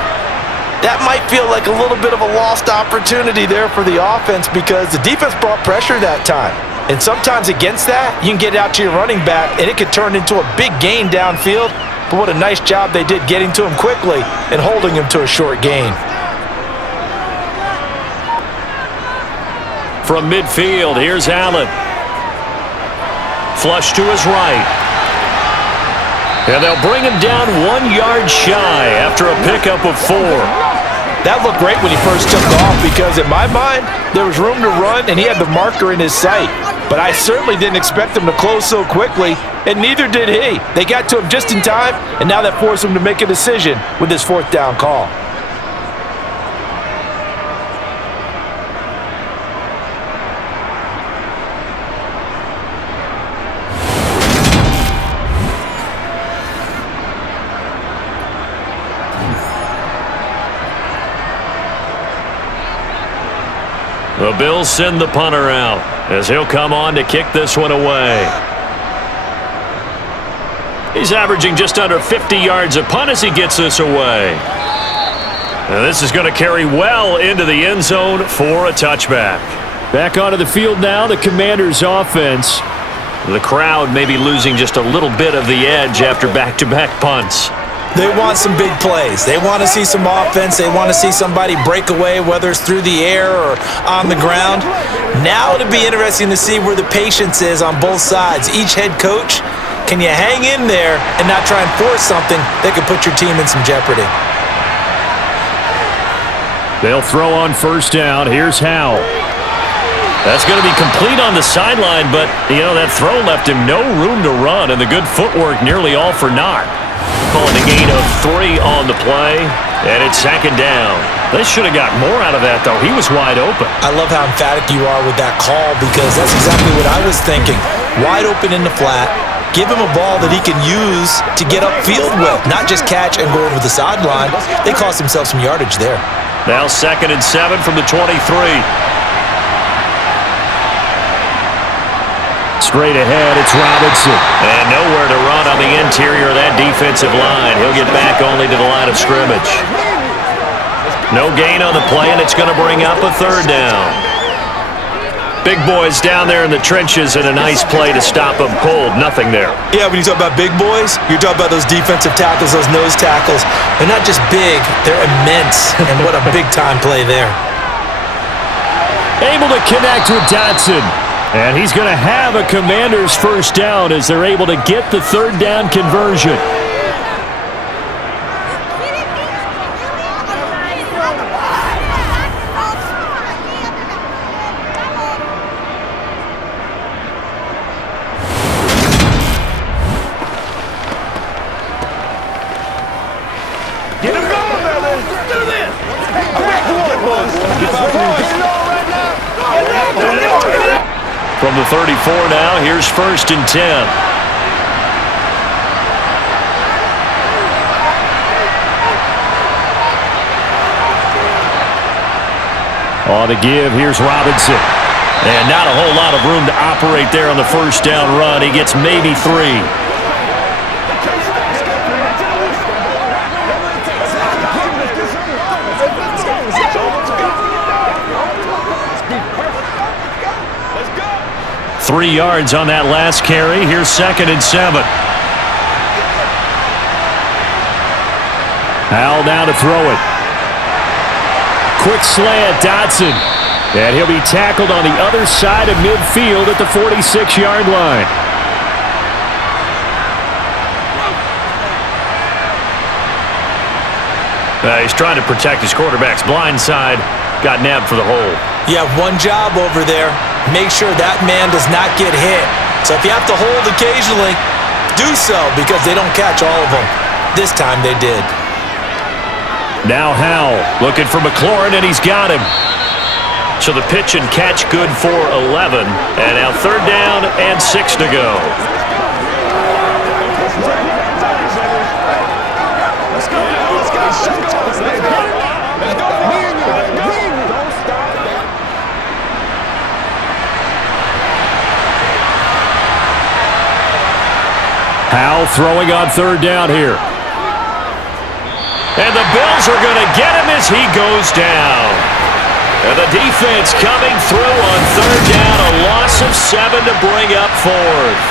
That might feel like a little bit of a lost opportunity there for the offense, because the defense brought pressure that time. And sometimes against that, you can get out to your running back, and it could turn into a big gain downfield. But what a nice job they did getting to him quickly and holding him to a short gain. From midfield, here's Allen. Flush to his right. And they'll bring him down 1 yard shy after a pickup of 4. That looked great when he first took off, because in my mind, there was room to run and he had the marker in his sight. But I certainly didn't expect him to close so quickly, and neither did he. They got to him just in time, and now that forced him to make a decision with his 4th down call. The Bills send the punter out as he'll come on to kick this one away. He's averaging just under 50 yards a punt as he gets this away. Now this is going to carry well into the end zone for a touchback. Back onto the field now, the Commanders' offense. The crowd may be losing just a little bit of the edge after back-to-back punts. They want some big plays. They want to see some offense. They want to see somebody break away, whether it's through the air or on the ground. Now it'll be interesting to see where the patience is on both sides. Each head coach Can you hang in there and not try and force something that could put your team in some jeopardy? They'll throw on first down. Here's Howell. That's going to be complete on the sideline, but, that throw left him no room to run, and the good footwork nearly all for naught. Calling a gain of 3 on the play, and it's second down. They should have got more out of that, though. He was wide open. I love how emphatic you are with that call because that's exactly what I was thinking. Wide open in the flat. Give him a ball that he can use to get upfield with, not just catch and go over the sideline. They cost themselves some yardage there. Now 2nd and 7 from the 23. Straight ahead, it's Robinson. And nowhere to run on the interior of that defensive line. He'll get back only to the line of scrimmage. No gain on the play, and it's going to bring up a 3rd down. Big boys down there in the trenches, and a nice play to stop them cold. Nothing there. Yeah, when you talk about big boys, you're talking about those defensive tackles, those nose tackles. They're not just big, they're immense, and what a big-time play there. Able to connect with Dotson. And he's going to have a Commanders first down as they're able to get the 3rd down conversion. Get him going, baby. Let's do this. From the 34 now, here's 1st and 10. On the give, here's Robinson. And not a whole lot of room to operate there on the first down run. He gets maybe 3. Let's go. 3 yards on that last carry. Here's 2nd and 7. Howell now to throw it. Quick slant, Dotson. And he'll be tackled on the other side of midfield at the 46-yard line. He's trying to protect his quarterback's blind side. Got nabbed for the hole. You have one job over there. Make sure that man does not get hit. So if you have to hold occasionally, do so because they don't catch all of them. This time they did. Now Howell looking for McLaurin, and he's got him. So the pitch and catch good for 11. And now 3rd down and 6 to go. Let's go. Let's go. Let's go. Let's go. Don't stop that. Howell throwing on 3rd down here. And the Bills are going to get him as he goes down. And the defense coming through on 3rd down. A loss of 7 to bring up 4th.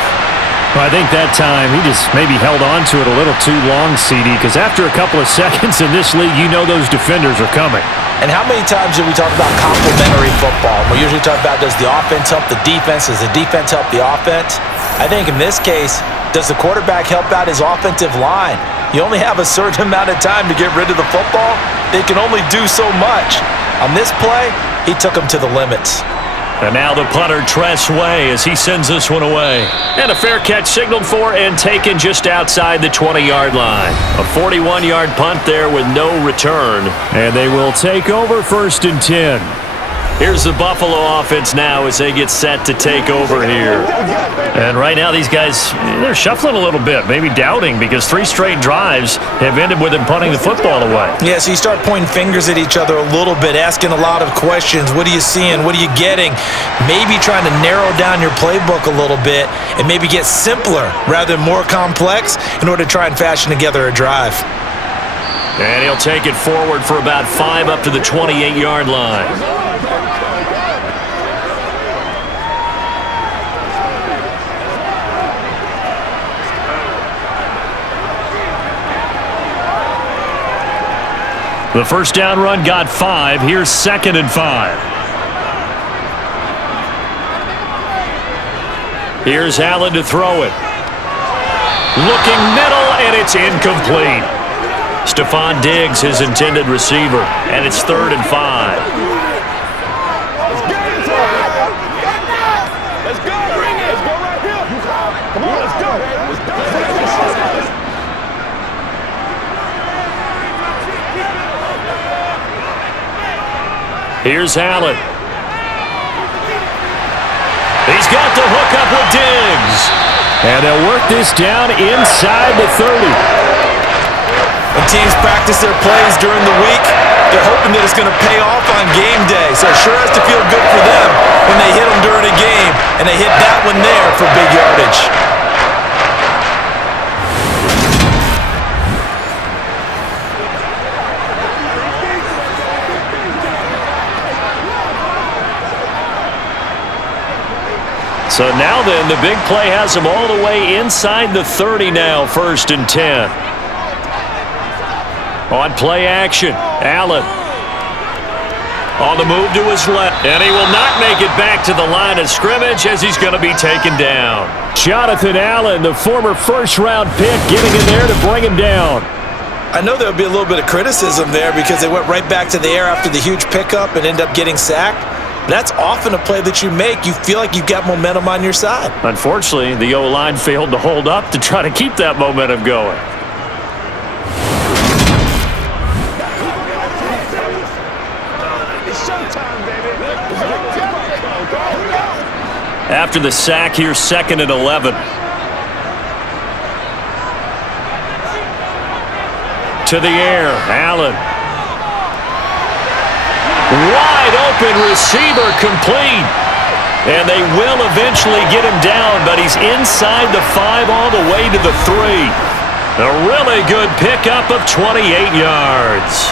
Well, I think that time he just maybe held on to it a little too long, CD, because after a couple of seconds in this league, you know those defenders are coming. And how many times do we talk about complementary football? We usually talk about does the offense help the defense? Does the defense help the offense? I think in this case, does the quarterback help out his offensive line? You only have a certain amount of time to get rid of the football. They can only do so much. On this play, he took him to the limits. And now the punter, Tress Way, as he sends this one away. And a fair catch signaled for and taken just outside the 20-yard line. A 41-yard punt there with no return. And they will take over 1st and 10. Here's the Buffalo offense now as they get set to take over here. And right now these guys, they're shuffling a little bit, maybe doubting, because 3 straight drives have ended with them punting the football away. Yeah, so you start pointing fingers at each other a little bit, asking a lot of questions. What are you seeing? What are you getting? Maybe trying to narrow down your playbook a little bit and maybe get simpler rather than more complex in order to try and fashion together a drive. And he'll take it forward for about 5 up to the 28-yard line. The first down run got 5. Here's 2nd and 5. Here's Allen to throw it. Looking middle, and it's incomplete. Stephon Diggs, his intended receiver, and it's 3rd and 5. Let's go. Bring it. Let's go right here. Come on, let's go. Here's Allen. He's got the hook up with Diggs. And they'll work this down inside the 30. When teams practice their plays during the week, they're hoping that it's going to pay off on game day. So it sure has to feel good for them when they hit them during a game, and they hit that one there for big yardage. So now then, the big play has him all the way inside the 30 now, 1st and 10. On play action, Allen. On the move to his left, and he will not make it back to the line of scrimmage as he's going to be taken down. Jonathan Allen, the former first-round pick, getting in there to bring him down. I know there'll be a little bit of criticism there because they went right back to the air after the huge pickup and end up getting sacked. That's often a play that you make. You feel like you've got momentum on your side. Unfortunately, the O-line failed to hold up to try to keep that momentum going. It's showtime, baby. After the sack, here's 2nd and 11. To the air, Allen. Wide open receiver, complete. And they will eventually get him down, but he's inside the 5 all the way to the 3. A really good pickup of 28 yards.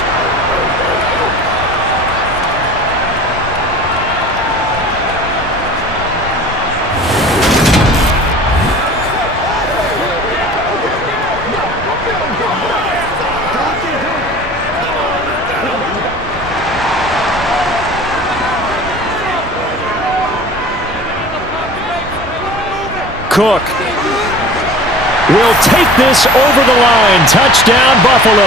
Cook will take this over the line. Touchdown, Buffalo.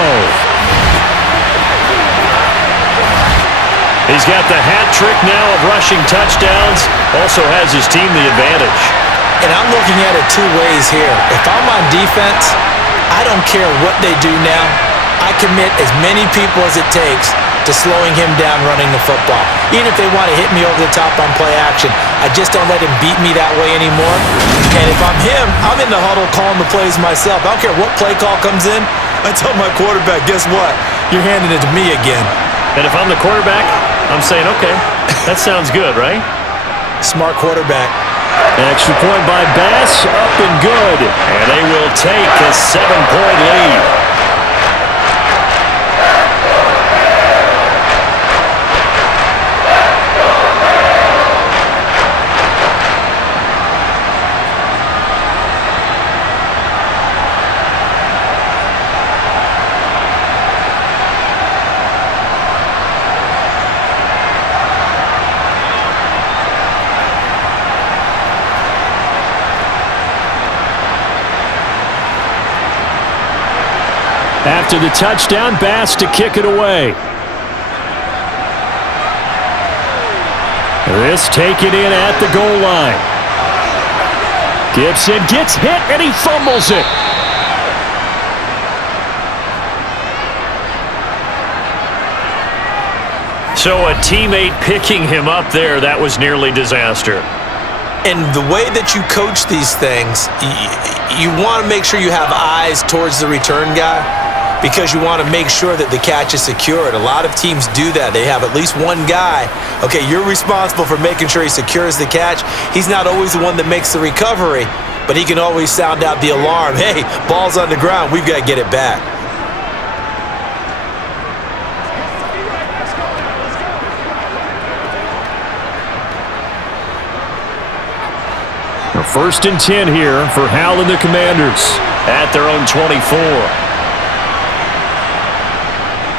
He's got the hat trick now of rushing touchdowns. Also has his team the advantage. And I'm looking at it 2 ways here. If I'm on defense, I don't care what they do now. I commit as many people as it takes to slowing him down running the football. Even if they want to hit me over the top on play action, I just don't let him beat me that way anymore. And if I'm him, I'm in the huddle calling the plays myself. I don't care what play call comes in. I tell my quarterback, guess what? You're handing it to me again. And if I'm the quarterback, I'm saying, okay, that sounds good, right? Smart quarterback. An extra point by Bass, up and good. And they will take a 7-point lead. After the touchdown, Bass to kick it away. This taken in at the goal line. Gibson gets hit and he fumbles it. So a teammate picking him up there, that was nearly disaster. And the way that you coach these things, you want to make sure you have eyes towards the return guy because you want to make sure that the catch is secured. A lot of teams do that. They have at least one guy. Okay, you're responsible for making sure he secures the catch. He's not always the one that makes the recovery, but he can always sound out the alarm. Hey, ball's on the ground. We've got to get it back. A 1st and 10 here for Hal and the Commanders. At their own 24.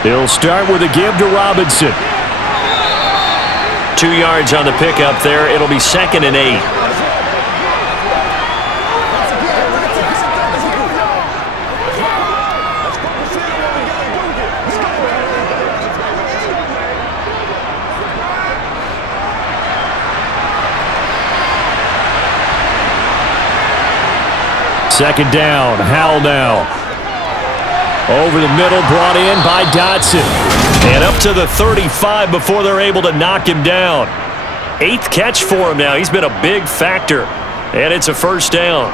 He'll start with a give to Robinson. 2 yards on the pickup there. It'll be 2nd and 8. Second down, Howell now. Over the middle, brought in by Dotson. And up to the 35 before they're able to knock him down. 8th catch for him now. He's been a big factor. And it's a first down.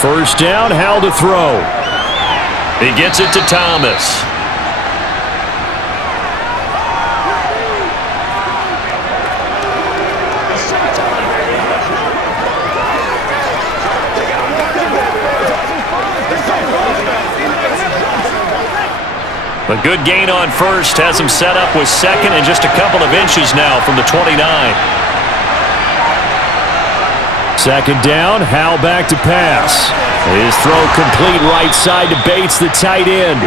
First down, Howell to throw. He gets it to Thomas. A good gain on first has him set up with second and just a couple of inches now from the 29. Second down, Howell back to pass. His throw complete right side to Bates, the tight end.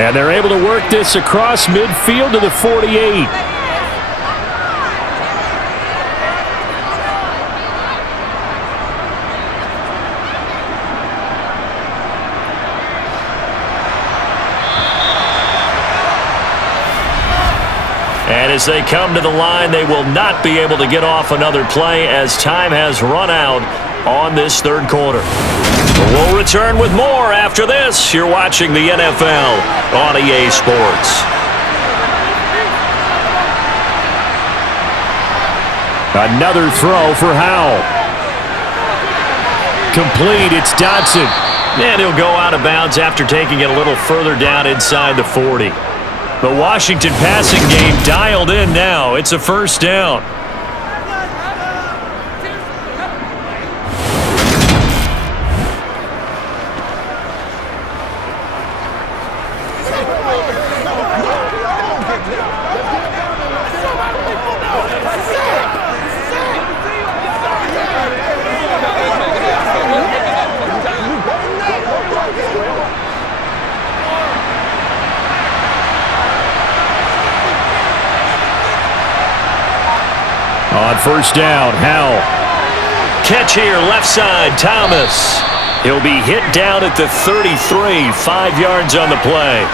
And they're able to work this across midfield to the 48. And as they come to the line, they will not be able to get off another play as time has run out on this third quarter. We'll return with more after this. You're watching the NFL on EA Sports. Another throw for Howell. Complete, it's Dotson. And he'll go out of bounds after taking it a little further down inside the 40. The Washington passing game dialed in now. It's a first down. On first down, Howell. Catch here, left side, Thomas. He'll be hit down at the 33, 5 yards on the play.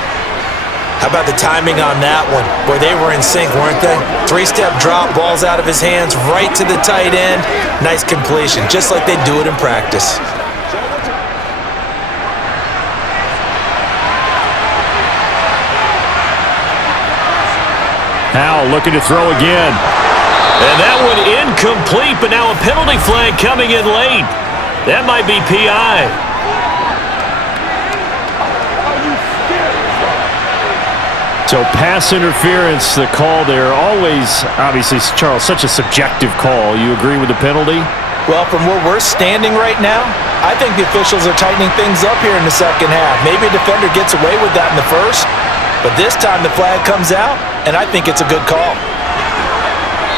How about the timing on that one? Boy, they were in sync, weren't they? 3-step drop, balls out of his hands, right to the tight end. Nice completion, just like they do it in practice. Howell looking to throw again. And that one incomplete, but now a penalty flag coming in late. That might be PI. So pass interference, the call there. Always, obviously, Charles, such a subjective call. You agree with the penalty? Well, from where we're standing right now, I think the officials are tightening things up here in the second half. Maybe a defender gets away with that in the first, but this time the flag comes out, and I think it's a good call.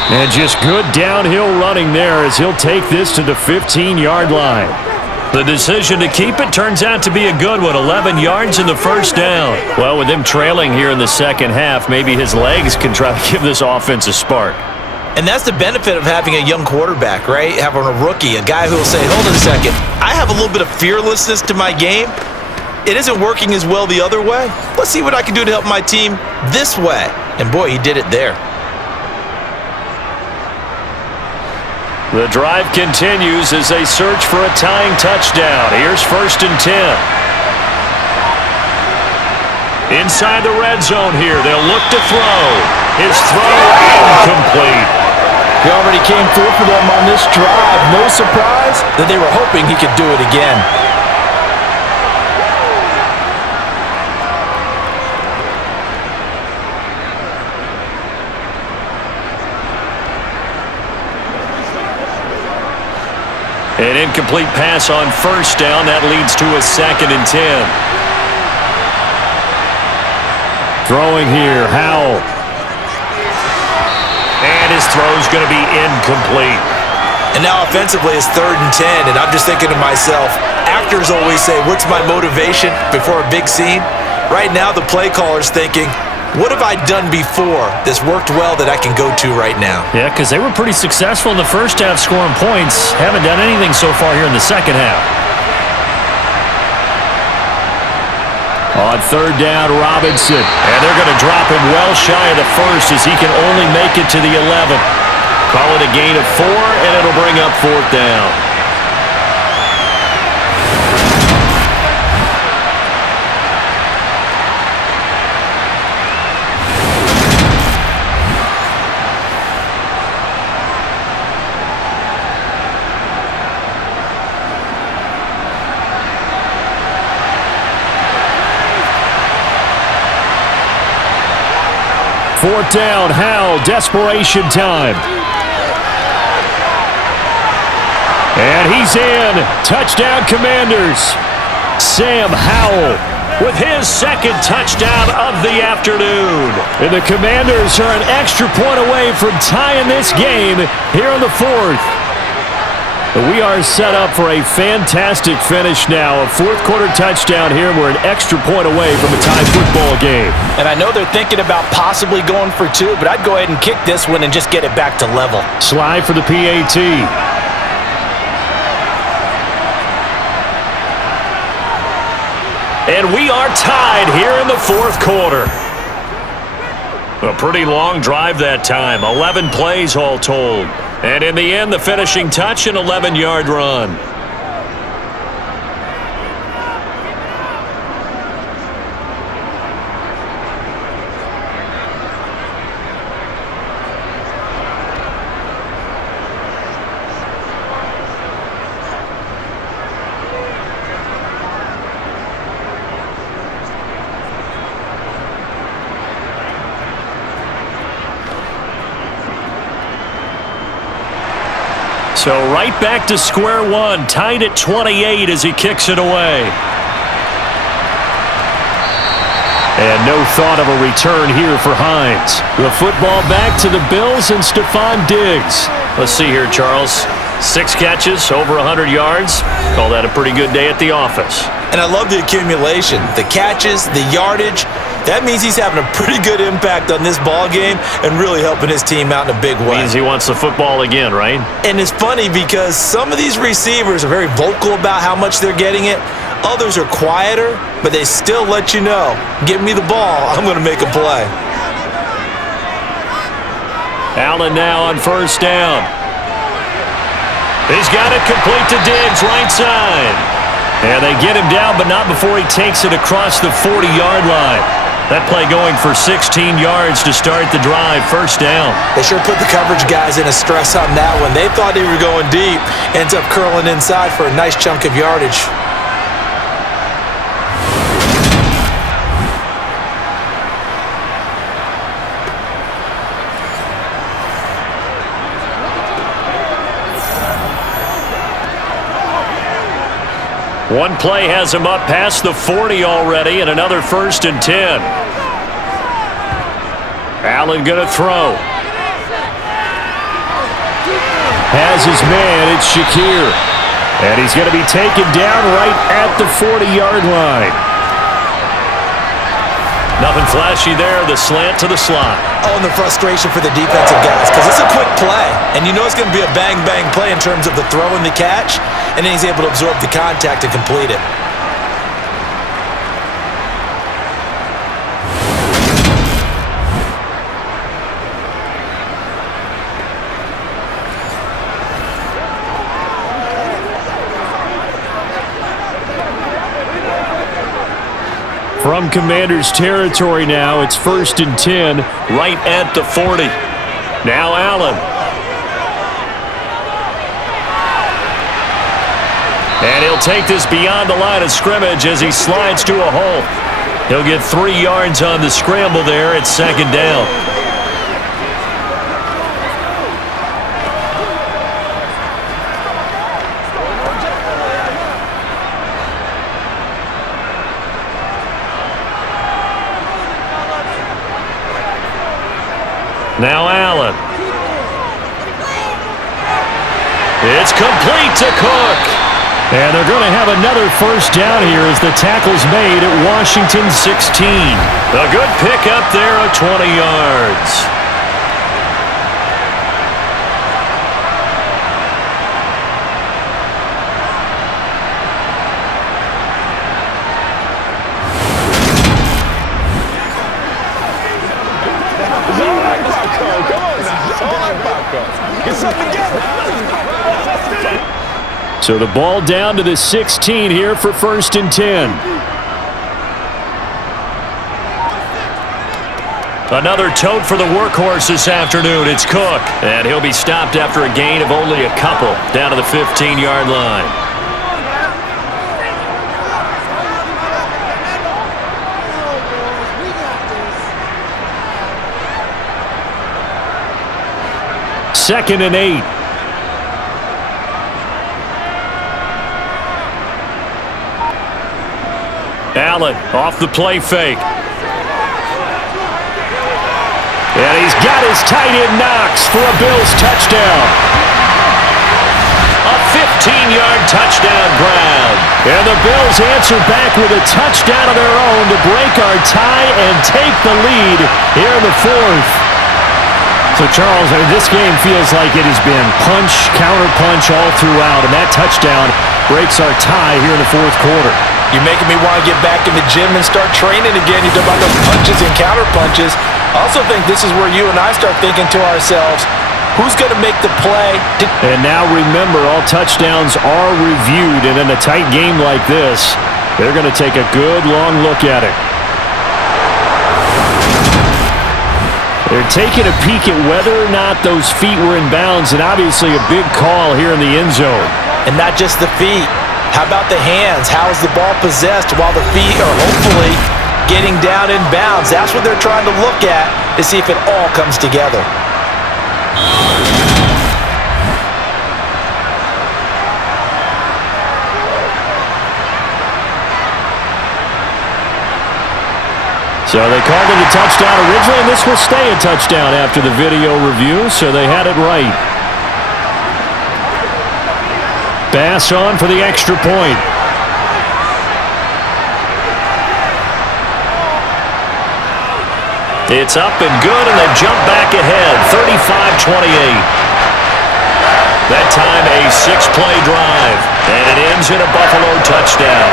And just good downhill running there as he'll take this to the 15-yard line. The decision to keep it turns out to be a good one, 11 yards in the first down. Well, with him trailing here in the second half, maybe his legs can try to give this offense a spark. And that's the benefit of having a young quarterback, right? Having a rookie, a guy who will say, hold on a second, I have a little bit of fearlessness to my game. It isn't working as well the other way. Let's see what I can do to help my team this way. And boy, he did it there. The drive continues as they search for a tying touchdown. Here's 1st and 10. Inside the red zone here, they'll look to throw. His throw incomplete. He already came through for them on this drive. No surprise that they were hoping he could do it again. An incomplete pass on first down. That leads to a 2nd and 10. Throwing here, Howell. And his throw's going to be incomplete. And now offensively it's 3rd and 10, and I'm just thinking to myself, actors always say, what's my motivation before a big scene? Right now the play caller's thinking, What have I done before that's worked well that I can go to right now? Yeah, because they were pretty successful in the first half scoring points. Haven't done anything so far here in the second half. On third down, Robinson. And they're going to drop him well shy of the first as he can only make it to the 11. Call it a gain of 4, and it'll bring up fourth down. Fourth down, Howell, desperation time. And he's in. Touchdown, Commanders. Sam Howell with his second touchdown of the afternoon. And the Commanders are an extra point away from tying this game here in the fourth. We are set up for a fantastic finish now. A fourth-quarter touchdown here. We're an extra point away from a tie football game. And I know they're thinking about possibly going for 2, but I'd go ahead and kick this one and just get it back to level. Slide for the PAT. And we are tied here in the fourth quarter. A pretty long drive that time. 11 plays all told. And in the end, the finishing touch, an 11-yard run. So right back to square one, tied at 28 as he kicks it away. And no thought of a return here for Hines. The football back to the Bills and Stephon Diggs. Let's see here, Charles. 6 catches, over 100 yards. Call that a pretty good day at the office. And I love the accumulation, the catches, the yardage. That means he's having a pretty good impact on this ball game and really helping his team out in a big way. Means he wants the football again, right? And it's funny because some of these receivers are very vocal about how much they're getting it. Others are quieter, but they still let you know, give me the ball, I'm going to make a play. Allen now on first down. He's got it complete to Diggs, right side. And they get him down, but not before he takes it across the 40-yard line. That play going for 16 yards to start the drive, first down. They sure put the coverage guys in a stress on that one. They thought they were going deep. Ends up curling inside for a nice chunk of yardage. One play has him up past the 40 already, and another 1st and 10. Allen gonna throw. Has his man, it's Shakir. And he's gonna be taken down right at the 40-yard line. Nothing flashy there, the slant to the slot. Oh, and the frustration for the defensive guys, because it's a quick play. And you know it's going to be a bang-bang play in terms of the throw and the catch, and then he's able to absorb the contact and complete it. From Commanders territory now, it's 1st and 10, right at the 40. Now Allen. And he'll take this beyond the line of scrimmage as he slides to a hole. He'll get 3 yards on the scramble there at 2nd down. Now Allen. It's complete to Cook. And they're going to have another first down here as the tackle's made at Washington 16. A good pickup there of 20 yards. So the ball down to the 16 here for 1st and 10. Another tote for the workhorse this afternoon. It's Cook. And he'll be stopped after a gain of only a couple down to the 15-yard line. Second and 8. Allen off the play fake. And he's got his tight end Knox for a Bills touchdown. A 15-yard touchdown grab. And the Bills answer back with a touchdown of their own to break our tie and take the lead here in the 4th. So, Charles, this game feels like it has been punch, counter-punch all throughout, and that touchdown breaks our tie here in the 4th quarter. You're making me want to get back in the gym and start training again. You talk about those punches and counter-punches. I also think this is where you and I start thinking to ourselves, who's going to make the play? And now remember, all touchdowns are reviewed, and in a tight game like this, they're going to take a good long look at it. They're taking a peek at whether or not those feet were in bounds, and obviously a big call here in the end zone. And not just the feet. How about the hands? How is the ball possessed while the feet are hopefully getting down in bounds? That's what they're trying to look at to see if it all comes together. So they called it a touchdown originally, and this will stay a touchdown after the video review, so they had it right. Pass on for the extra point. It's up and good, and they jump back ahead, 35-28. That time a 6-play drive, and it ends in a Buffalo touchdown.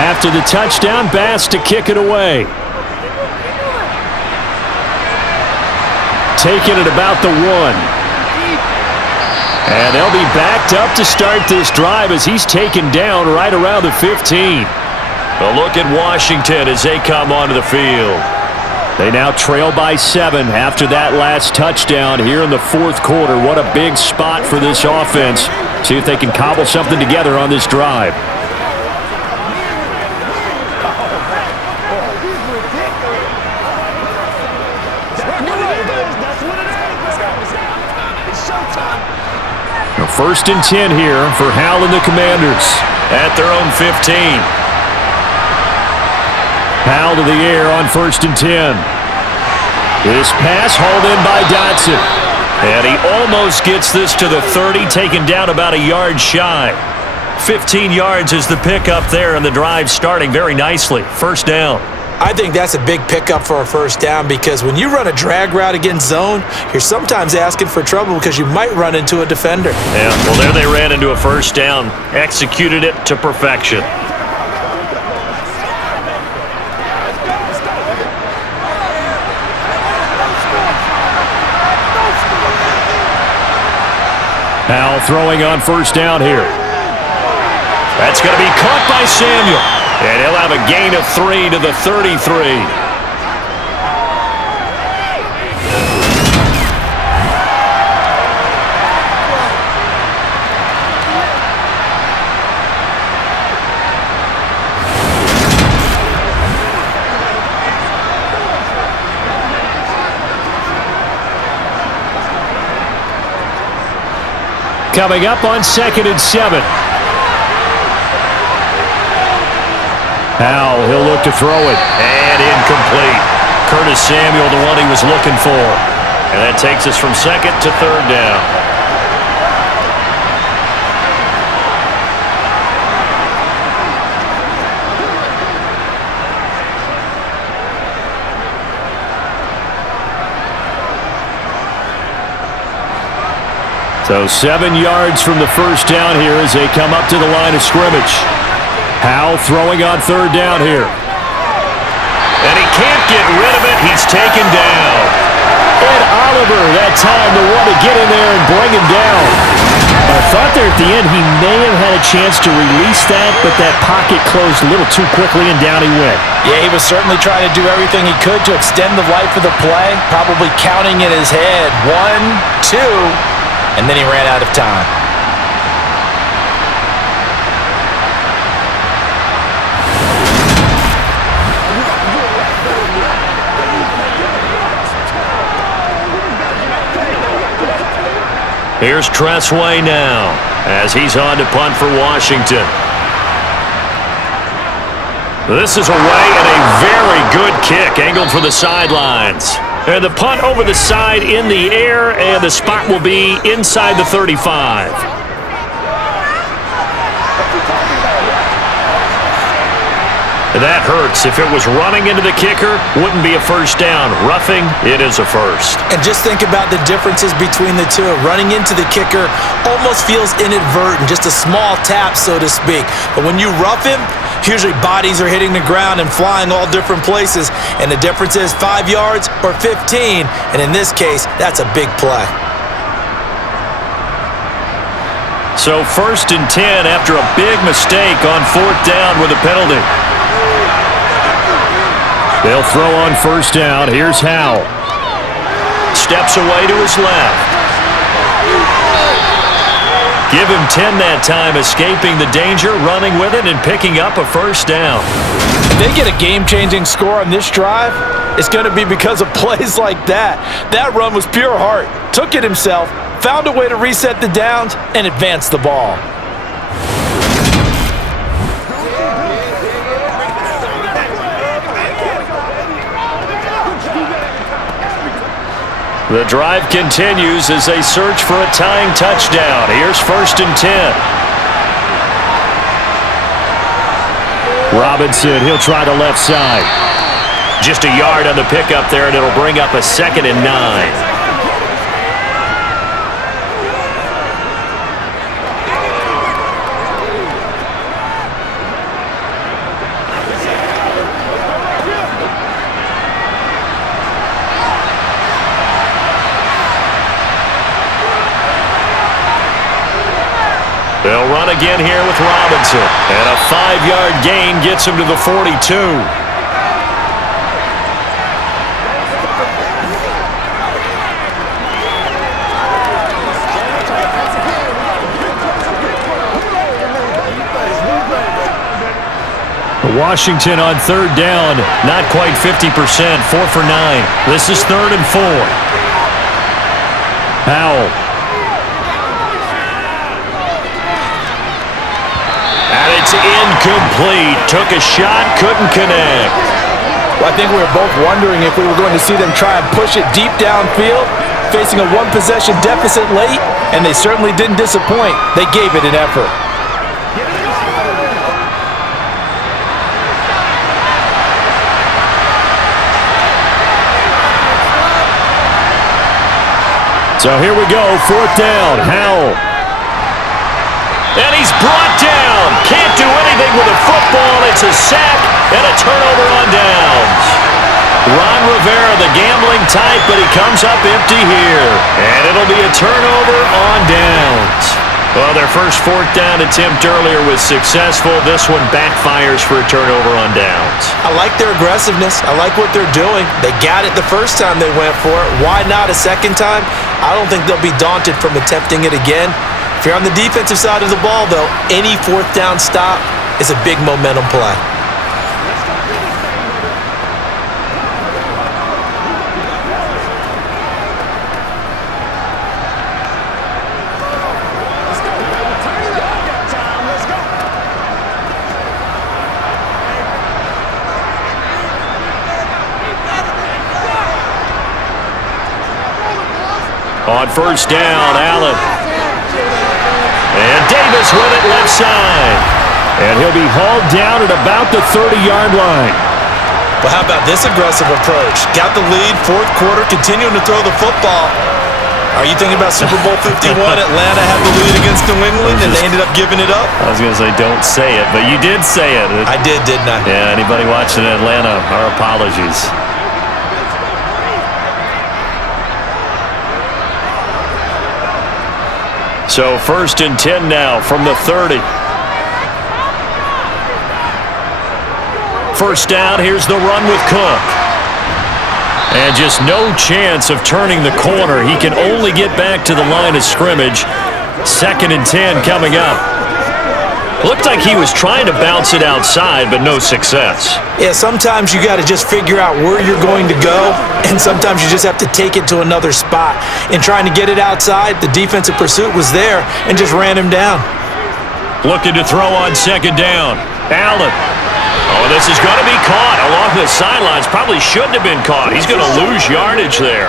After the touchdown, Bass to kick it away. Taking it about the 1. And they'll be backed up to start this drive as he's taken down right around the 15. A look at Washington as they come onto the field. They now trail by 7 after that last touchdown here in the 4th quarter. What a big spot for this offense. See if they can cobble something together on this drive. First and 10 here for Hal and the Commanders. At their own 15. Hal to the air on 1st and 10. This pass hauled in by Dotson. And he almost gets this to the 30, taken down about a yard shy. 15 yards is the pickup there, and the drive starting very nicely. First down. I think that's a big pickup for a first down because when you run a drag route against zone, you're sometimes asking for trouble because you might run into a defender. Yeah, well, there they ran into a first down. Executed it to perfection. Hal throwing on first down here. That's going to be caught by Samuel. And he'll have a gain of 3 to the 33. Coming up on 2nd and 7. Howell, he'll look to throw it. And incomplete. Curtis Samuel, the one he was looking for. And that takes us from 2nd to 3rd down. So 7 yards from the first down here as they come up to the line of scrimmage. Howell throwing on 3rd down here. And he can't get rid of it. He's taken down. Ed Oliver, that time, the one to get in there and bring him down. I thought there at the end he may have had a chance to release that, but that pocket closed a little too quickly and down he went. Yeah, he was certainly trying to do everything he could to extend the life of the play, probably counting in his head 1, 2, and then he ran out of time. Here's Tressway now as he's on to punt for Washington. This is away and a very good kick angled for the sidelines. And the punt over the side in the air, and the spot will be inside the 35. That hurts. If it was running into the kicker, wouldn't be a first down. Roughing, it is a first. And just think about the differences between the two. Running into the kicker almost feels inadvertent, just a small tap, so to speak. But when you rough him, usually bodies are hitting the ground and flying all different places. And the difference is 5 yards or 15. And in this case, that's a big play. So 1st and 10 after a big mistake on 4th down with a penalty. They'll throw on 1st down. Here's Howell. Steps away to his left. Give him 10 that time, escaping the danger, running with it, and picking up a 1st down. If they get a game-changing score on this drive, it's going to be because of plays like that. That run was pure heart. Took it himself, found a way to reset the downs, and advance the ball. The drive continues as they search for a tying touchdown. Here's 1st and 10. Robinson, he'll try the left side. Just a yard on the pickup there, and it'll bring up a 2nd and 9. They'll run again here with Robinson. And a 5-yard gain gets him to the 42. Washington on 3rd down. Not quite 50%. 4 for 9. This is 3rd and 4. Howell. It's incomplete. Took a shot, couldn't connect. Well, I think we were both wondering if we were going to see them try and push it deep downfield, facing a one-possession deficit late, and they certainly didn't disappoint. They gave it an effort. So here we go, 4th down, Howell. And he's brought down. Can't do anything with a football. It's a sack and a turnover on downs. Ron Rivera, the gambling type, but he comes up empty here. And it'll be a turnover on downs. Well, their first 4th down attempt earlier was successful. This one backfires for a turnover on downs. I like their aggressiveness. I like what they're doing. They got it the first time they went for it. Why not a second time? I don't think they'll be daunted from attempting it again. If you're on the defensive side of the ball, though, any 4th down stop is a big momentum play. On first down, Allen. And Davis with it left side. And he'll be hauled down at about the 30-yard line. Well, how about this aggressive approach? Got the lead, fourth quarter, continuing to throw the football. Are you thinking about Super Bowl 51? Atlanta had the lead against New England, and they ended up giving it up? I was going to say, don't say it, but you did say it. I did, didn't I? Yeah, anybody watching in Atlanta, our apologies. So 1st and 10 now from the 30. First down, here's the run with Cook. And just no chance of turning the corner. He can only get back to the line of scrimmage. 2nd and 10 coming up. Looked like he was trying to bounce it outside, but no success. Yeah, sometimes you got to just figure out where you're going to go, and sometimes you just have to take it to another spot. In trying to get it outside, the defensive pursuit was there and just ran him down. Looking to throw on 2nd down. Allen. Oh, this is going to be caught along the sidelines. Probably shouldn't have been caught. He's going to lose yardage there.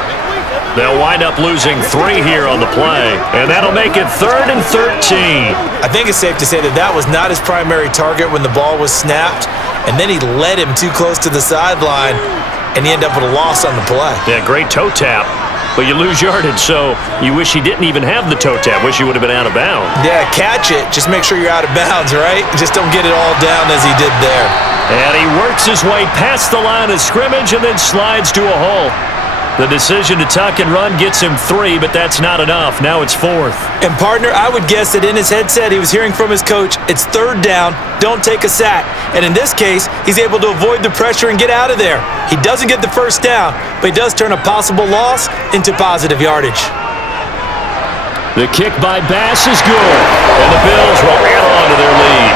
They'll wind up losing 3 here on the play, and that'll make it 3rd and 13. I think it's safe to say that that was not his primary target when the ball was snapped, and then he led him too close to the sideline, and he ended up with a loss on the play. Yeah, great toe tap, but you lose yardage, so you wish he didn't even have the toe tap. Wish he would have been out of bounds. Yeah, catch it. Just make sure you're out of bounds, right? Just don't get it all down as he did there. And he works his way past the line of scrimmage and then slides to a hole. The decision to tuck and run gets him 3, but that's not enough. Now it's 4th. And, partner, I would guess that in his headset he was hearing from his coach, it's 3rd down, don't take a sack. And in this case, he's able to avoid the pressure and get out of there. He doesn't get the first down, but he does turn a possible loss into positive yardage. The kick by Bass is good, and the Bills will add on to their lead.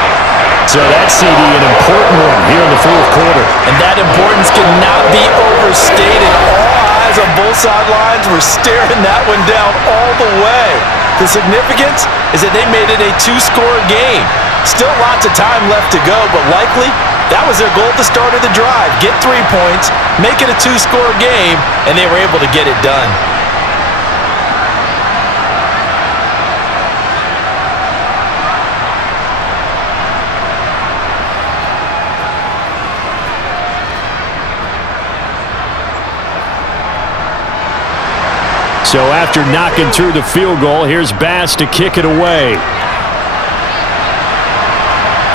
So that's CD, an important one here in the 4th quarter. And that importance cannot be overstated. All eyes on both sidelines were staring that one down all the way. The significance is that they made it a 2-score game. Still lots of time left to go, but likely that was their goal at the start of the drive. Get 3 points, make it a 2-score game, and they were able to get it done. So after knocking through the field goal, here's Bass to kick it away.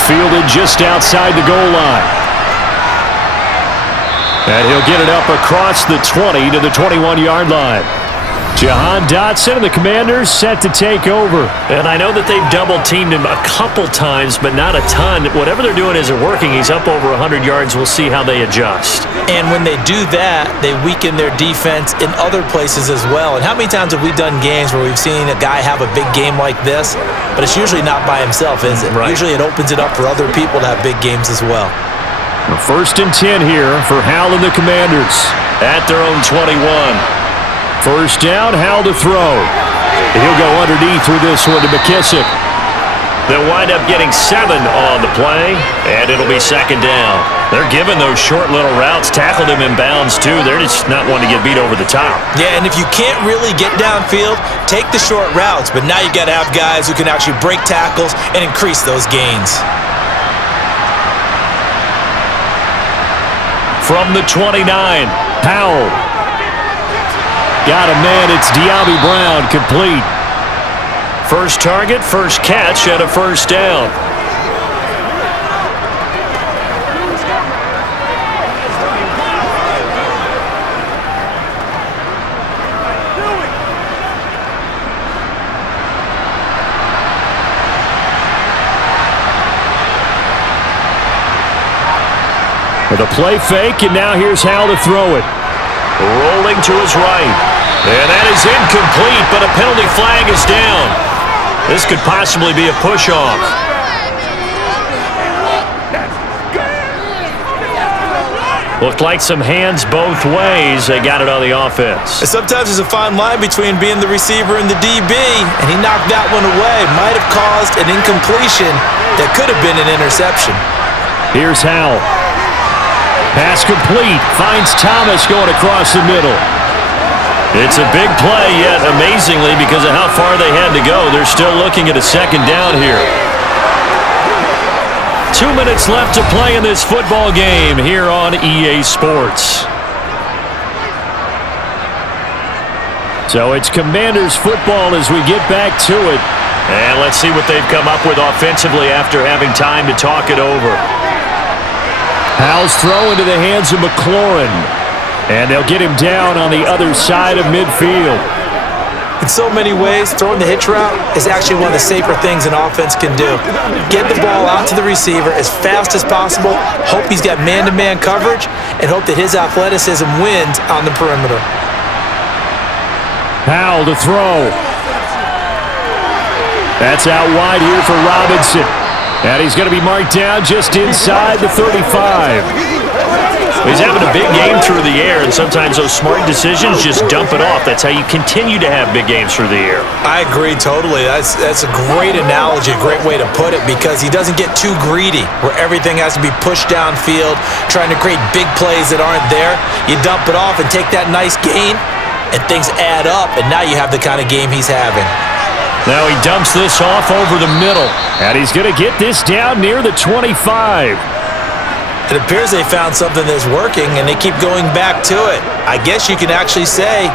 Fielded just outside the goal line. And he'll get it up across the 20 to the 21-yard line. Jahan Dotson and the Commanders set to take over. And I know that they've double-teamed him a couple times, but not a ton. Whatever they're doing isn't working. He's up over 100 yards. We'll see how they adjust. And when they do that, they weaken their defense in other places as well. And how many times have we done games where we've seen a guy have a big game like this, but it's usually not by himself, is it? Right. Usually it opens it up for other people to have big games as well. 1st and 10 here for Howell and the Commanders. At their own 21. First down, Howell to throw. He'll go underneath with this one to McKissick. They'll wind up getting 7 on the play, and it'll be 2nd down. They're giving those short little routes, tackled him in bounds too. They're just not wanting to get beat over the top. Yeah, and if you can't really get downfield, take the short routes. But now you got to have guys who can actually break tackles and increase those gains. From the 29, Howell. Got a man, it's Diaby Brown, complete. First target, first catch, and a first down. The play fake, and now here's Howell to throw it. Rolling to his right. And that is incomplete, but a penalty flag is down. This could possibly be a push-off. Looked like some hands both ways. They got it on the offense. And sometimes there's a fine line between being the receiver and the DB, and he knocked that one away. Might have caused an incompletion that could have been an interception. Here's Howell. Pass complete. Finds Thomas going across the middle. It's a big play, yet amazingly, because of how far they had to go, they're still looking at a second down here. 2 minutes left to play in this football game here on EA Sports. So it's Commanders football as we get back to it. And let's see what they've come up with offensively after having time to talk it over. Howell's throw into the hands of McLaurin. And they'll get him down on the other side of midfield. In so many ways, throwing the hitch route is actually one of the safer things an offense can do. Get the ball out to the receiver as fast as possible, hope he's got man-to-man coverage, and hope that his athleticism wins on the perimeter. Howell to throw. That's out wide here for Robinson. And he's going to be marked down just inside the 35. He's having a big game through the air, and sometimes those smart decisions just dump it off. That's how you continue to have big games through the air. I agree totally. That's a great analogy, a great way to put it, because he doesn't get too greedy where everything has to be pushed downfield, trying to create big plays that aren't there. You dump it off and take that nice gain, and things add up, and now you have the kind of game he's having. Now he dumps this off over the middle, and he's going to get this down near the 25. It appears they found something that's working, and they keep going back to it. I guess you can actually say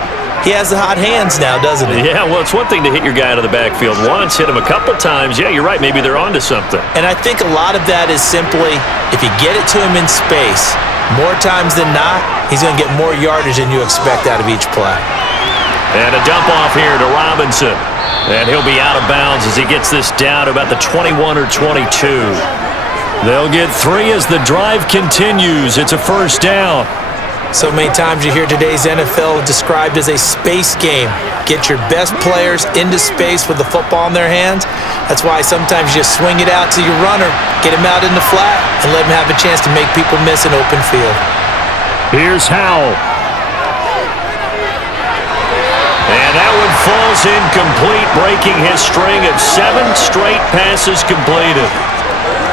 he has the hot hands now, doesn't he? Yeah, well, it's one thing to hit your guy out of the backfield once, hit him a couple times. Yeah, you're right. Maybe they're onto something. And I think a lot of that is simply if you get it to him in space, more times than not, he's going to get more yardage than you expect out of each play. And a dump off here to Robinson. And he'll be out of bounds as he gets this down to about the 21 or 22. They'll get 3 as the drive continues. It's a first down. So many times you hear today's NFL described as a space game. Get your best players into space with the football in their hands. That's why sometimes you just swing it out to your runner, get him out in the flat, and let him have a chance to make people miss an open field. Here's Howell. And that one falls incomplete, breaking his string of 7 straight passes completed.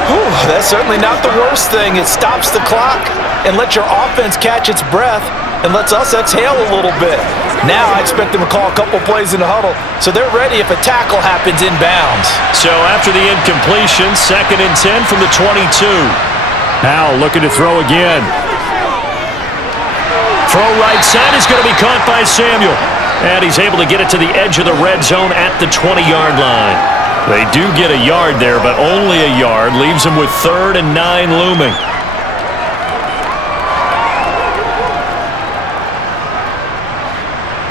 Whew, that's certainly not the worst thing. It stops the clock and lets your offense catch its breath and lets us exhale a little bit. Now I expect them to call a couple plays in the huddle so they're ready if a tackle happens inbounds. So after the incompletion, 2nd and 10 from the 22. Howell looking to throw again. Throw right side is going to be caught by Samuel. And he's able to get it to the edge of the red zone at the 20-yard line. They do get a yard there, but only a yard. Leaves them with 3rd and 9 looming.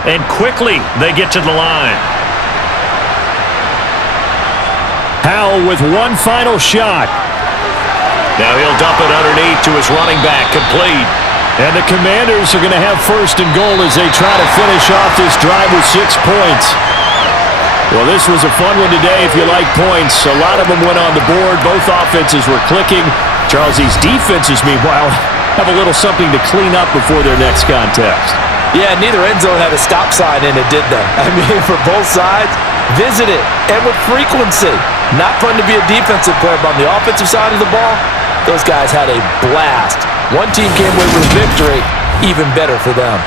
And quickly, they get to the line. Howell with one final shot. Now he'll dump it underneath to his running back, complete. And the Commanders are going to have 1st and goal as they try to finish off this drive with 6 points. Well, this was a fun one today if you like points. A lot of them went on the board. Both offenses were clicking. Charles, these defenses, meanwhile, have a little something to clean up before their next contest. Yeah, neither end zone had a stop sign in it, did they? I mean, for both sides, visit it, and with frequency. Not fun to be a defensive player, but on the offensive side of the ball, those guys had a blast. One team came away with a victory, even better for them.